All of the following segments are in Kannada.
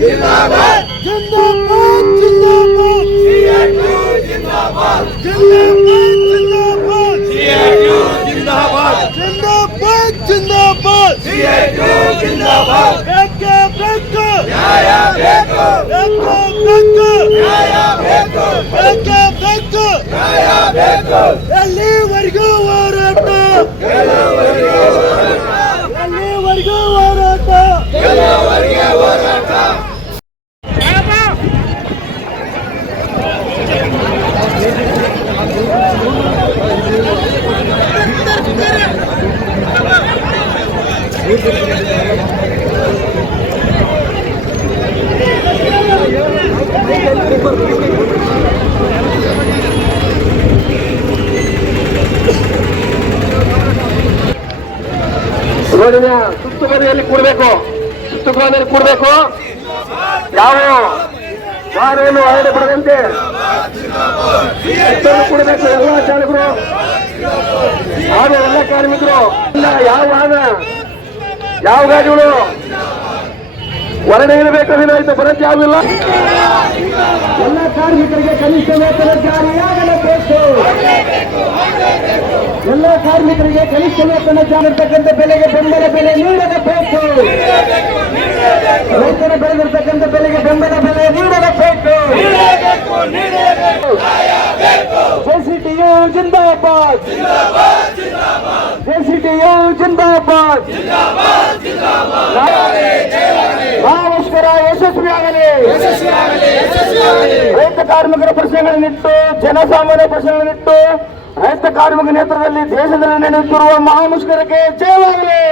जिंदाबाद जिंदाबाद जिंदाबाद जिंदाबाद जिंदाबाद जिंदाबाद जिंदाबाद जिंदाबाद जिंदाबाद बेको बेको न्याय ಬೇಕು बेको बेको ನ್ಯಾಯ ಬೇಕು बेको बेको ನ್ಯಾಯ ಬೇಕು ಎಲ್ಲಿವರೆಗೂ ಹೋರಾಟ ಎಲ್ಲಿವರೆಗೂ ಹೋರಾಟ ಕೆಲವರಿಗೆ ಹೋರಾಟ ರೋಡಿನ ಸುತ್ತುಬದಿಯಲ್ಲಿ ಕೂಡಬೇಕು, ಸುತ್ತುಕೋನಲ್ಲಿ ಕೂಡಬೇಕು. ಯಾವ ವಾಹನವನ್ನು ಹೊರಡೆ ಬಿಡದಂತೆ ಸುತ್ತಲೂ ಕೂಡಬೇಕು. ಎಲ್ಲ ಚಾಲಕರು ಹಾಗೂ ಎಲ್ಲ ಕಾರ್ಮಿಕರು, ಇಲ್ಲ ಯಾವ ವಾಹನ ಯಾವ ಗಾಡಿಗಳು ಹೊರಡೆ ಇರಬೇಕು. ಅದಿನಾಯ್ತು ಬರಕ್ಕೆ ಯಾವುದಿಲ್ಲ. ಎಲ್ಲ ಕಾರ್ಮಿಕರಿಗೆ ಕನಿಷ್ಠ ವೇತನ ಜಾರಿಯಾಗಲೇಬೇಕು. ಎಲ್ಲ ಕಾರ್ಮಿಕರಿಗೆ ಕನಿಷ್ಠ ವೇತನ ಜಾರಿರ್ತಕ್ಕಂಥ ಬೆಲೆಗೆ ಬೆಂಬಲ ಬೆಲೆ ನೀಡಲೇಬೇಕು. ರೈತರ ಬೆಳೆದಿರ್ತಕ್ಕಂಥ ಬೆಲೆಗೆ ಬೆಂಬಲ ಬೆಲೆ ನೀಡಲೇಬೇಕು. ಜೆಸಿಟಿಯು ಜಿಂದಾಬಾದ್, ಜೆಸಿಟಿಯು ಜಿಂದಾಬಾದ್. ಮಹಾರಾಷ್ಟ್ರ ಯಶಸ್ವಿಯಾಗಲಿ. ರೈತ ಕಾರ್ಮಿಕರ ಪ್ರಶ್ನೆಗಳನ್ನಿಟ್ಟು, ಜನಸಾಮಾನ್ಯ ಪ್ರಶ್ನೆಗಳನ್ನಿಟ್ಟು ರೈತ ಕಾರ್ಮಿಕ ನೇತೃತ್ವದಲ್ಲಿ ದೇಶದಲ್ಲಿ ನಡೆಯುತ್ತಿರುವ ಮಹಾಮುಷ್ಕರಕ್ಕೆ ಜಯವಾಗಲಿ.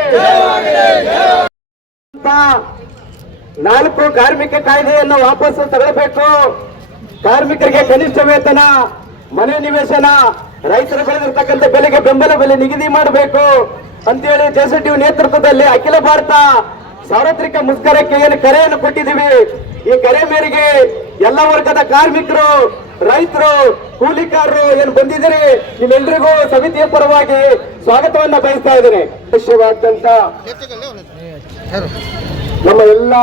4 ಕಾರ್ಮಿಕ ಕಾಯ್ದೆಯನ್ನು ವಾಪಸ್ ತಗೊಳ್ಳಬೇಕು. ಕಾರ್ಮಿಕರಿಗೆ ಕನಿಷ್ಠ ವೇತನ, ಮನೆ ನಿವೇಶನ, ರೈತರು ಬೆಳೆದಿರ್ತಕ್ಕಂಥ ಬೆಲೆಗೆ ಬೆಂಬಲ ಬೆಲೆ ನಿಗದಿ ಮಾಡಬೇಕು ಅಂತೇಳಿ ಜೆಸಿಟಿಯು ನೇತೃತ್ವದಲ್ಲಿ ಅಖಿಲ ಭಾರತ ಸಾರ್ವತ್ರಿಕ ಮುಷ್ಕರಕ್ಕೆ ಏನು ಕರೆಯನ್ನು ಕೊಟ್ಟಿದ್ದೀವಿ. ಈ ಕರೆ ಮೇರೆಗೆ ಎಲ್ಲ ವರ್ಗದ ಕಾರ್ಮಿಕರು, ರೈತರು, ಕೂಲಿಕಾರರು ಏನು ಬಂದಿದ್ದೀರಿ, ನಿಮ್ಮೆಲ್ಲರಿಗೂ ಸಮಿತಿಯ ಪರವಾಗಿ ಸ್ವಾಗತವನ್ನ ಬಯಸ್ತಾ ಇದ್ದೇನೆ. ಅವಶ್ಯವಾದಂತ ನಮ್ಮ ಎಲ್ಲ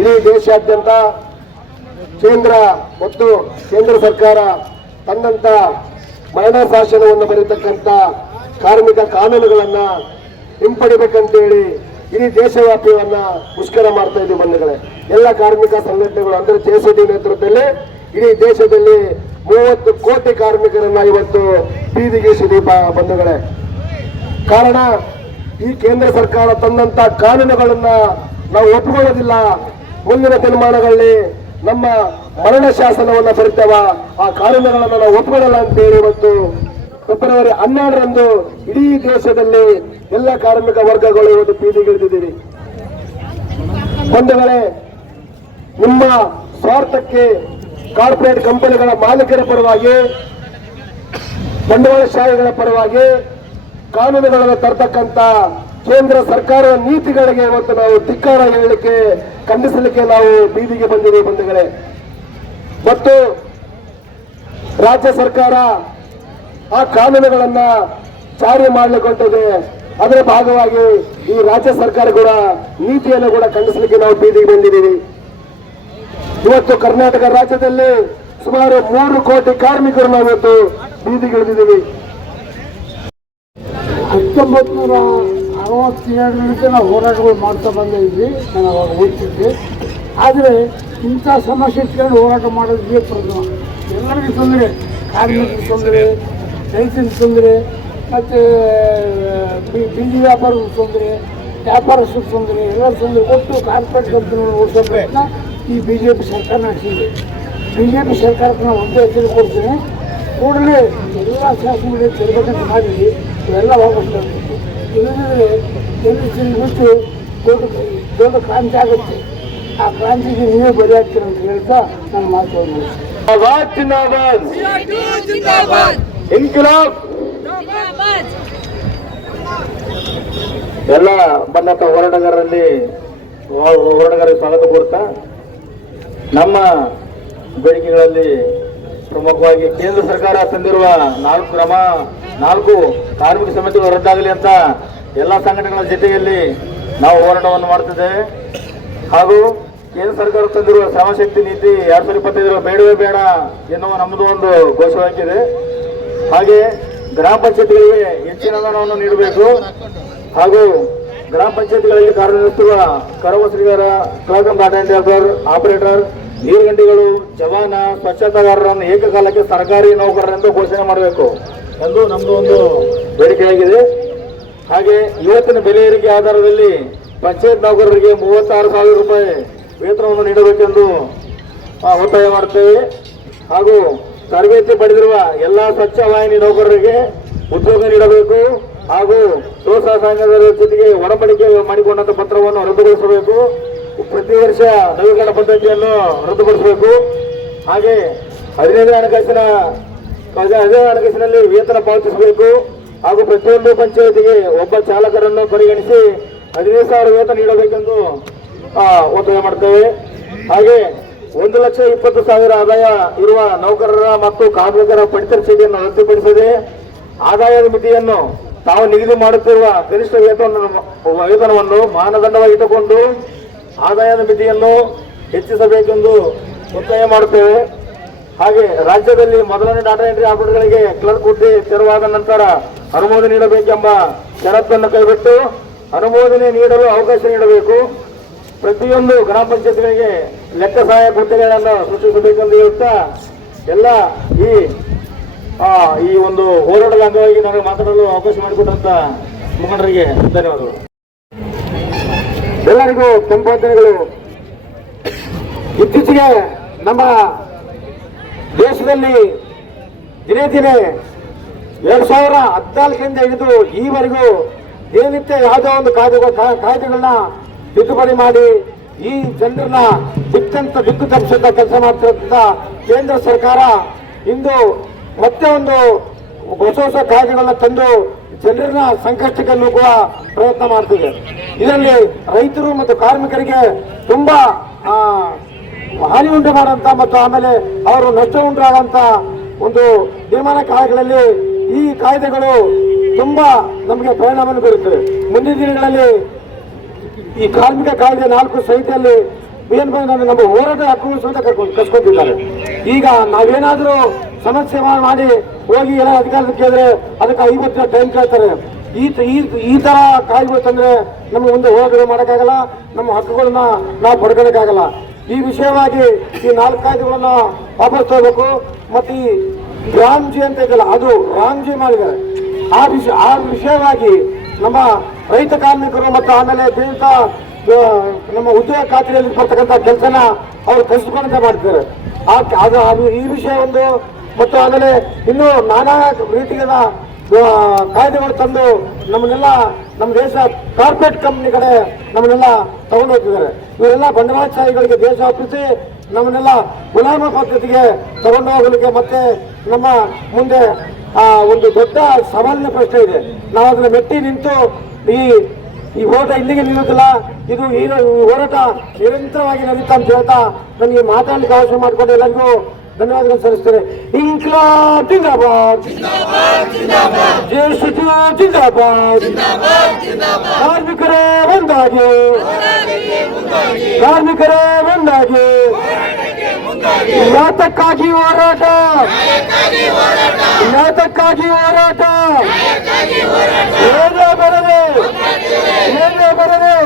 ಇಡೀ ದೇಶಾದ್ಯಂತ ಕೇಂದ್ರ ಮತ್ತು ಕೇಂದ್ರ ಸರ್ಕಾರ ತನ್ನಂತ ಮರಣ ಶಾಸನವನ್ನು ಬರೀತಕ್ಕಂಥ ಕಾರ್ಮಿಕ ಕಾನೂನುಗಳನ್ನ ಹಿಂಪಡಿಬೇಕಂತೇಳಿ ಇಡೀ ದೇಶವ್ಯಾಪಿಯನ್ನ ಮುಷ್ಕರ ಮಾಡ್ತಾ ಇದ್ದೀವಿ ಬಂಧುಗಳೇ. ಎಲ್ಲ ಕಾರ್ಮಿಕ ಸಂಘಟನೆಗಳು ಅಂದ್ರೆ ಜೆಸಿಟಿ ನೇತೃತ್ವದಲ್ಲಿ ಇಡೀ ದೇಶದಲ್ಲಿ 30 ಕೋಟಿ ಕಾರ್ಮಿಕರನ್ನ ಇವತ್ತು ಬೀದಿಗಿಳಿಸಿದೆ ಬಂಧುಗಳೇ. ಕಾರಣ ಈ ಕೇಂದ್ರ ಸರ್ಕಾರ ತಂದಂತ ಕಾನೂನುಗಳನ್ನ ನಾವು ಒಪ್ಪಿಕೊಳ್ಳೋದಿಲ್ಲ. ಮುಂದಿನ ದಿನಮಾನಗಳಲ್ಲಿ ನಮ್ಮ ಮರಣ ಶಾಸನವನ್ನ ಬರ್ತೇವ, ಆ ಕಾನೂನುಗಳನ್ನು ನಾವು ಒಪ್ಪಿಕೊಳ್ಳಲ್ಲ ಅಂತೇಳಿ ಇವತ್ತು ಫೆಬ್ರವರಿ 12ರಂದು ಇಡೀ ದೇಶದಲ್ಲಿ ಎಲ್ಲ ಕಾರ್ಮಿಕ ವರ್ಗಗಳು ಇವತ್ತು ಬೀದಿಗಿಳಿದಿದ್ದೀವಿ. ಬಂಧುಗಳೇ, ನಿಮ್ಮ ಸ್ವಾರ್ಥಕ್ಕೆ ಕಾರ್ಪೊರೇಟ್ ಕಂಪನಿಗಳ ಮಾಲೀಕರ ಪರವಾಗಿ, ಬಂಡವಾಳಶಾಹಿಗಳ ಪರವಾಗಿ ಕಾನೂನುಗಳನ್ನು ತರ್ತಕ್ಕಂಥ ಕೇಂದ್ರ ಸರ್ಕಾರದ ನೀತಿಗಳಿಗೆ ಇವತ್ತು ನಾವು ಧಿಕ್ಕಾರ ಹೇಳಲಿಕ್ಕೆ, ಖಂಡಿಸಲಿಕ್ಕೆ ನಾವು ಬೀದಿಗೆ ಬಂದಿದ್ದೀವಿ ಬಂಧುಗಳೇ. ಮತ್ತು ರಾಜ್ಯ ಸರ್ಕಾರ ಆ ಕಾನೂನುಗಳನ್ನ ಜಾರಿ ಮಾಡಲಿಕ್ಕೆ ಅದರ ಭಾಗವಾಗಿ ಈ ರಾಜ್ಯ ಸರ್ಕಾರ ಕೂಡ ನೀತಿಯನ್ನು ಕೂಡ ಖಂಡಿಸಲಿಕ್ಕೆ ನಾವು ಬೀದಿಗೆ ಬಂದಿದ್ದೀವಿ. ಇವತ್ತು ಕರ್ನಾಟಕ ರಾಜ್ಯದಲ್ಲಿ ಸುಮಾರು 3 ಕೋಟಿ ಕಾರ್ಮಿಕರು ನಾವು ಇವತ್ತು ಬೀದಿಗಿಳಿದಿದ್ದೀವಿ. 1967 ನಾವು ಹೋರಾಟಗಳು ಮಾಡ್ತಾ ಬಂದಿದ್ವಿ. ನಾನು ಅವಾಗ ಓದ್ತಿದ್ದೆ. ಆದರೆ ಇಂಥ ಸಮಸ್ಯೆ ಇಟ್ಕೊಂಡು ಹೋರಾಟ ಮಾಡೋದಕ್ಕೆ ಪ್ರಥಮ ಎಲ್ಲರಿಗೂ ತೊಂದರೆ, ಕಾರ್ಮಿಕರಿಗೆ ತೊಂದರೆ, ರೈತರಿಗೆ ತೊಂದರೆ, ಮತ್ತು ಬೀದಿ ವ್ಯಾಪಾರದ ತೊಂದರೆ, ವ್ಯಾಪಾರಸ್ಥರ ತೊಂದರೆ, ಎಲ್ಲರ ತೊಂದರೆ ಕೊಟ್ಟು ಕಾರ್ಪೊರೇಟ್ ಕಂಪನಿಗಳನ್ನು ಓಡಿಸೋ ಪ್ರಯತ್ನ ಈ BJP ಸರ್ಕಾರ ನಡೆಸಿದೆ. BJP ಸರ್ಕಾರಕ್ಕೆ ನಾವು ಒಂದೇ ಎಚ್ಚರಿಕೆ ಕೊಡ್ತೇನೆ, ಕೂಡಲೇ ಎಲ್ಲ ಶಾಸನಗಳಿಗೆ ತೆರಬೇಕಂತ ಮಾಡಿದ್ವಿ. ಇವೆಲ್ಲ ವಾಪಸ್ ತರಬೇಕು. ಇಲ್ಲದಿದ್ದರೆ ಎಲ್ಲಿ ಬಿಟ್ಟು ದೊಡ್ಡ ಕ್ರಾಂತಿ ಆಗುತ್ತೆ. ಆ ಕ್ರಾಂತಿಗೆ ನೀವೇ ಬಲಿ ಆಗ್ತೀರ ಅಂತ ಹೇಳ್ತಾ ನಾನು ಮಾತಾಡೋದು. ಇನ್ಕಿಲಾಬ್ ಎಲ್ಲ ಬಂದಂತ ಹೋರಾಟಗಾರರಿಗೆ ಸ್ವಾಗತ ಕೋರ್ತಾ, ನಮ್ಮ ಬೇಡಿಕೆಗಳಲ್ಲಿ ಪ್ರಮುಖವಾಗಿ ಕೇಂದ್ರ ಸರ್ಕಾರ ತಂದಿರುವ 4 ಕಾರ್ಮಿಕ ಸಮಿತಿಗಳು ರದ್ದಾಗಲಿ ಅಂತ ಎಲ್ಲ ಸಂಘಟನೆಗಳ ಜೊತೆಯಲ್ಲಿ ನಾವು ಹೋರಾಟವನ್ನು ಮಾಡ್ತಿದ್ದೇವೆ. ಹಾಗೂ ಕೇಂದ್ರ ಸರ್ಕಾರ ತಂದಿರುವ ಶ್ರಮಶಕ್ತಿ ನೀತಿ 2025 ಬೇಡವೇ ಬೇಡ ಎನ್ನುವ ನಮ್ಮದು ಒಂದು ಘೋಷವಾಕ್ಯವಿದೆ. ಹಾಗೆ ಗ್ರಾಮ ಪಂಚಾಯತ್ಗಳಿಗೆ ಹೆಚ್ಚಿನ ಅನುದಾನವನ್ನು ನೀಡಬೇಕು. ಹಾಗೂ ಗ್ರಾಮ ಪಂಚಾಯತ್ಗಳಲ್ಲಿ ಕಾರ್ಯನಿರ್ವಹಿಸುವ ಕರವಸರಿಗಾರ, ಕ್ಲರ್ಕ್ ಅಟೆಂಡರ್, ಆಪರೇಟರ್, ನೀರುಗಂಡಿಗಳು, ಜವಾನ, ಸ್ವಚ್ಛತಾಗಾರರನ್ನು ಏಕಕಾಲಕ್ಕೆ ಸರ್ಕಾರಿ ನೌಕರರೆಂದು ಘೋಷಣೆ ಮಾಡಬೇಕು ಎಂದು ನಮ್ಮದು ಒಂದು ಬೇಡಿಕೆಯಾಗಿದೆ. ಹಾಗೆ ಇವತ್ತಿನ ಬೆಲೆ ಏರಿಕೆ ಆಧಾರದಲ್ಲಿ ಪಂಚಾಯತ್ ನೌಕರರಿಗೆ 36,000 ರೂಪಾಯಿ ವೇತನವನ್ನು ನೀಡಬೇಕೆಂದು ಒತ್ತಾಯ ಮಾಡುತ್ತೇವೆ. ಹಾಗೂ ತರಬೇತಿ ಪಡೆದಿರುವ ಎಲ್ಲ ಸ್ವಚ್ಛ ವಾಹಿನಿ ನೌಕರರಿಗೆ ಉದ್ಯೋಗ ನೀಡಬೇಕು. ಹಾಗೂ ಸ್ವಸಹಾಯ ಸಂಘದ ಜೊತೆಗೆ ಒಡಂಬಡಿಕೆ ಮಾಡಿಕೊಂಡಂತ ಪತ್ರವನ್ನು ರದ್ದುಗೊಳಿಸಬೇಕು. ಪ್ರತಿ ವರ್ಷ ನವೀಕರಣ ಪದ್ಧತಿಯನ್ನು ರದ್ದುಪಡಿಸಬೇಕು. ಹಾಗೆ 15ನೇ ಹಣಕಾಸಿನಲ್ಲಿ ವೇತನ ಪಾವತಿಸಬೇಕು. ಹಾಗೂ ಪ್ರತಿಯೊಂದು ಪಂಚಾಯತಿಗೆ ಒಬ್ಬ ಚಾಲಕರನ್ನು ಪರಿಗಣಿಸಿ 15,000 ವೇತನ ನೀಡಬೇಕೆಂದು ಒತ್ತಾಯ ಮಾಡ್ತೇವೆ. ಹಾಗೆ 1,20,000 ಆದಾಯ ಇರುವ ನೌಕರರ ಮತ್ತು ಕಾರ್ಮಿಕರ ಪಡಿತರ ಚೀಟಿಯನ್ನು ರದ್ದುಪಡಿಸದೆ ಆದಾಯದ ಮಿತಿಯನ್ನು ತಾವು ನಿಗದಿ ಮಾಡುತ್ತಿರುವ ಕನಿಷ್ಠ ವೇತನವನ್ನು ಮಾನದಂಡವಾಗಿ ಇಟ್ಟುಕೊಂಡು ಆದಾಯದ ಮಿತಿಯನ್ನು ಹೆಚ್ಚಿಸಬೇಕೆಂದು ಒತ್ತಾಯ ಮಾಡುತ್ತೇವೆ. ಹಾಗೆ ರಾಜ್ಯದಲ್ಲಿ ಮೊದಲನೇ ಡಾಟಾ ಎಂಟ್ರಿ ಆಪರೇಟರ್ಗಳಿಗೆ ಕ್ಲರ್ಕ್ ಹುದ್ದೆ ತೆರವಾದ ನಂತರ ಅನುಮೋದನೆ ನೀಡಬೇಕೆಂಬ ಷರತ್ತನ್ನು ಕೈಬಿಟ್ಟು ಅನುಮೋದನೆ ನೀಡಲು ಅವಕಾಶ ನೀಡಬೇಕು. ಪ್ರತಿಯೊಂದು ಗ್ರಾಮ ಪಂಚಾಯತ್ಗಳಿಗೆ ಲೆಕ್ಕ ಸಹಾಯಕ ಹುದ್ದೆಗಳನ್ನು ಸೃಷ್ಟಿಸಬೇಕೆಂದು ಹೇಳುತ್ತಾ ಎಲ್ಲ ಈ ಒಂದು ಹೋರಾಟದ ಅಂಗವಾಗಿ ನನಗೆ ಮಾತನಾಡಲು ಅವಕಾಶ ಮಾಡಿಕೊಟ್ಟಂತ ಮುಖಂಡರಿಗೆ ಧನ್ಯವಾದಗಳು. ಎಲ್ಲರಿಗೂ ಕೆಂಪಂತನೆಗಳು. ಇತ್ತೀಚೆಗೆ ನಮ್ಮ ದೇಶದಲ್ಲಿ ದಿನೇ ದಿನೇ 2014ರಿಂದ ಹಿಡಿದು ಈವರೆಗೂ ಏನಿತ್ತೆ ಯಾವುದೋ ಒಂದು ಕಾಯ್ದೆಗಳನ್ನ ತಿದ್ದುಪಡಿ ಮಾಡಿ ಈ ಜನರನ್ನ ದಿಕ್ಕು ತಪ್ಪಿಸಂತ ಕೆಲಸ ಮಾಡ್ತಿರೋದ್ರಿಂದ ಕೇಂದ್ರ ಸರ್ಕಾರ ಇಂದು ಮತ್ತೆ ಒಂದು ಹೊಸ ಕಾಯ್ದೆಗಳನ್ನ ತಂದು ಜನರನ್ನ ಸಂಕಷ್ಟಕ್ಕೆ ನುಗ್ಗುವ ಪ್ರಯತ್ನ ಮಾಡ್ತಿದೆ. ಇದರಲ್ಲಿ ರೈತರು ಮತ್ತು ಕಾರ್ಮಿಕರಿಗೆ ತುಂಬಾ ಹಾನಿ ಉಂಟು ಮಾಡುವಂತ ಮತ್ತು ಆಮೇಲೆ ಅವರು ನಷ್ಟ ಉಂಟಾಗುವಂತ ಒಂದು ತೀರ್ಮಾನ ಕಾಯ್ದೆಗಳಲ್ಲಿ ಈ ಕಾಯ್ದೆಗಳು ತುಂಬಾ ನಮಗೆ ಪರಿಣಾಮವನ್ನು ಬೀರುತ್ತವೆ. ಮುಂದಿನ ದಿನಗಳಲ್ಲಿ ಈ ಕಾರ್ಮಿಕ ಕಾಯ್ದೆ 4 ಸಂಹಿತೆಯಲ್ಲಿ ನಮ್ಮ ಹೋರಾಟ ಹಕ್ಕುಗಳು ಸಹಿತ ಕಸ್ಕೊತಿದ್ದಾರೆ. ಈಗ ನಾವೇನಾದ್ರೂ ಸಮಸ್ಯೆ ಮಾಡಿ ಹೋಗಿ ಏನೋ ಅಧಿಕಾರದ ಕೇಳಿದ್ರೆ ಅದಕ್ಕೆ 50 ದಿನ ಟೈಮ್ ಕೇಳ್ತಾರೆ. ಈ ತರ ಕಾಯ್ದೆಗಳು ತಂದ್ರೆ ನಮ್ಗೆ ಮುಂದೆ ಹೋರಾಟ ಮಾಡೋಕ್ಕಾಗಲ್ಲ, ನಮ್ಮ ಹಕ್ಕುಗಳನ್ನ ನಾವು ಪಡ್ಕೊಳ್ಳೋಕ್ಕಾಗಲ್ಲ. ಈ ವಿಷಯವಾಗಿ ಈ 4 ಕಾಯ್ದೆಗಳನ್ನ ವಾಪಸ್ ತಗೋಬೇಕು. ಮತ್ತು ಈ ರಾಮ್ಜಿ ಅಂತ ಇದೆಯಲ್ಲ ಅದು ರಾಮ್ಜಿ ಮಾಡಿದ್ದಾರೆ. ಆ ವಿಷಯವಾಗಿ ನಮ್ಮ ರೈತ ಕಾರ್ಮಿಕರು ಮತ್ತು ಆಮೇಲೆ ನಮ್ಮ ಉದ್ಯೋಗ ಖಾತ್ರಿಯಲ್ಲಿ ಬರ್ತಕ್ಕಂಥ ಕೆಲಸನ ಅವರು ಕಲಿಸ್ಕೊಂಡಂತೆ ಮಾಡ್ತಾರೆ. ಅದು ಈ ವಿಷಯ ಒಂದು. ಮತ್ತು ಆಮೇಲೆ ಇನ್ನೂ ನಾನಾ ರೀತಿಯ ಕಾಯ್ದೆಗಳು ತಂದು ನಮ್ಮನ್ನೆಲ್ಲ ನಮ್ಮ ದೇಶ ಕಾರ್ಪೊರೇಟ್ ಕಂಪ್ನಿ ಕಡೆ ನಮ್ಮನ್ನೆಲ್ಲ ತಗೊಂಡು ಹೋಗ್ತಿದ್ದಾರೆ. ಇವರೆಲ್ಲ ಬಂಡವಾಳಶಾಹಿಗಳಿಗೆ ದೇಶ ಒಪ್ಪಿಸಿ ನಮ್ಮನ್ನೆಲ್ಲ ಗುಲಾಮ ಪದ್ಧತಿಗೆ ತಗೊಂಡು ಹೋಗಲಿಕ್ಕೆ ಮತ್ತೆ ನಮ್ಮ ಮುಂದೆ ಒಂದು ದೊಡ್ಡ ಸವಾಲಿನ ಪ್ರಶ್ನೆ ಇದೆ. ನಾವು ಅದನ್ನ ಮೆಟ್ಟಿ ನಿಂತು ಈ ಹೋರಾಟ ಇಲ್ಲಿಗೆ ನಿಲ್ಲುತ್ತಿಲ್ಲ. ಇದು ಈ ಹೋರಾಟ ನಿರಂತರವಾಗಿ ನಡೀತಾ ಅಂತ ಹೇಳ್ತಾ ನನಗೆ ಮಾತಾಡಲಿಕ್ಕೆ ಅವಕಾಶ ಮಾಡಿಕೊಂಡು ಎಲ್ಲರಿಗೂ ಧನ್ಯವಾದಗಳು ಸಲ್ಲಿಸ್ತೇನೆ. ಇನ್ಕ್ಲಾಬ್ ಜಿಂದಾಬಾದ್, ದೇಶ ಜಿಂದಾಬಾದ್, ಕಾರ್ಮಿಕರೇ ಒಂದಾಗಿ, ಕಾರ್ಮಿಕರೇ ಒಂದಾಗಿ, ಯಾತಕ್ಕಾಗಿ ಹೋರಾಟ, ಯಾತಕ್ಕಾಗಿ ಹೋರಾಟ, ಏನೇ ಬರದೆ, ಏನೇ ಬರದೆ.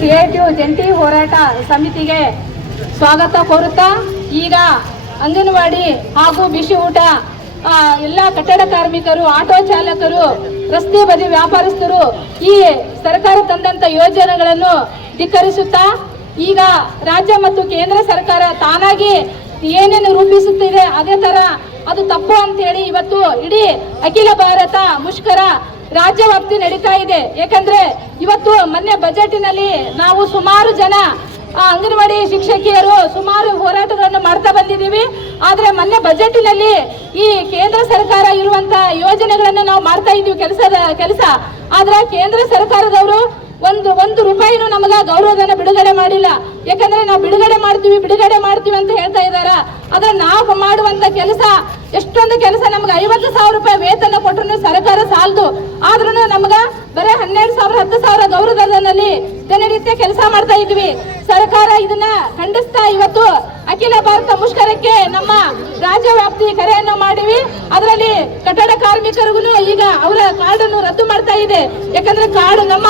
ಸಿಐಟಿಯು ಜಂಟಿ ಹೋರಾಟ ಸಮಿತಿಗೆ ಸ್ವಾಗತ ಕೋರುತ್ತಾ, ಈಗ ಅಂಗನವಾಡಿ ಹಾಗೂ ಬಿಸಿ ಊಟ ಎಲ್ಲ ಕಟ್ಟಡ ಕಾರ್ಮಿಕರು, ಆಟೋ ಚಾಲಕರು, ರಸ್ತೆ ಬದಿ ವ್ಯಾಪಾರಸ್ಥರು ಈ ಸರ್ಕಾರ ತಂದಂತ ಯೋಜನೆಗಳನ್ನು ಧಿಕ್ಕರಿಸುತ್ತಾ ಈಗ ರಾಜ್ಯ ಮತ್ತು ಕೇಂದ್ರ ಸರ್ಕಾರ ತಾನಾಗಿ ಏನೇನು ರೂಪಿಸುತ್ತಿದೆ ಅದೇ ತರ ಅದು ತಪ್ಪು ಅಂತ ಹೇಳಿ ಇವತ್ತು ಇಡೀ ಅಖಿಲ ಭಾರತ ಮುಷ್ಕರ ರಾಜ್ಯ ವ್ಯಾಪ್ತಿ ನಡೀತಾ ಇದೆ. ಯಾಕಂದ್ರೆ ಇವತ್ತು ಮೊನ್ನೆ ಬಜೆಟ್ನಲ್ಲಿ ನಾವು ಸುಮಾರು ಜನ ಅಂಗನವಾಡಿ ಶಿಕ್ಷಕಿಯರು ಸುಮಾರು ಹೋರಾಟಗಳನ್ನು ಮಾಡ್ತಾ ಬಂದಿದ್ದೀವಿ. ಆದ್ರೆ ಮೊನ್ನೆ ಬಜೆಟ್ನಲ್ಲಿ ಈ ಕೇಂದ್ರ ಸರ್ಕಾರ ಇರುವಂತ ಯೋಜನೆಗಳನ್ನು ನಾವು ಮಾಡ್ತಾ ಇದ್ದೀವಿ ಕೆಲಸ. ಆದ್ರೆ ಕೇಂದ್ರ ಸರ್ಕಾರದವರು ಒಂದು ರೂಪಾಯಿನೂ ನಮಗ ಗೌರವಧನ ಬಿಡುಗಡೆ ಮಾಡಿಲ್ಲ. ಯಾಕಂದ್ರೆ ನಾವು ಬಿಡುಗಡೆ ಮಾಡ್ತೀವಿ ಅಂತ ಹೇಳ್ತಾ ಇದಾರ. ಆದ್ರೆ ನಾವು ಮಾಡುವಂತ ಕೆಲಸ ಎಷ್ಟೊಂದು ಕೆಲಸ ನಮ್ಗೆ 50,000 ರೂಪಾಯಿ ವೇತನ ಕೊಟ್ಟರು ಸರ್ಕಾರ ಸಾಲದು. ಆದ್ರೂ ನಮ್ಗ ಬರೀ 12,000 10,000 ಗೌರವಧನದಲ್ಲಿ ದಿನನಿತ್ಯ ಕೆಲಸ ಮಾಡ್ತಾ ಇದ್ವಿ. ಸರ್ಕಾರ ಇದನ್ನ ಖಂಡಿಸ್ತಾ ಇವತ್ತು ಅಖಿಲ ಭಾರತ ಮುಷ್ಕರಕ್ಕೆ ನಮ್ಮ ರಾಜ್ಯ ವ್ಯಾಪ್ತಿ ಕರೆಯನ್ನು ಮಾಡಿವಿ. ಅದರಲ್ಲಿ ಕಟ್ಟಡ ಕಾರ್ಮಿಕರಿಗೂ ಈಗ ಅವರ ಕಾರ್ಡ್ ಅನ್ನು ರದ್ದು ಮಾಡ್ತಾ ಇದೆ. ಯಾಕಂದ್ರೆ ಕಾರ್ಡ್ ನಮ್ಮ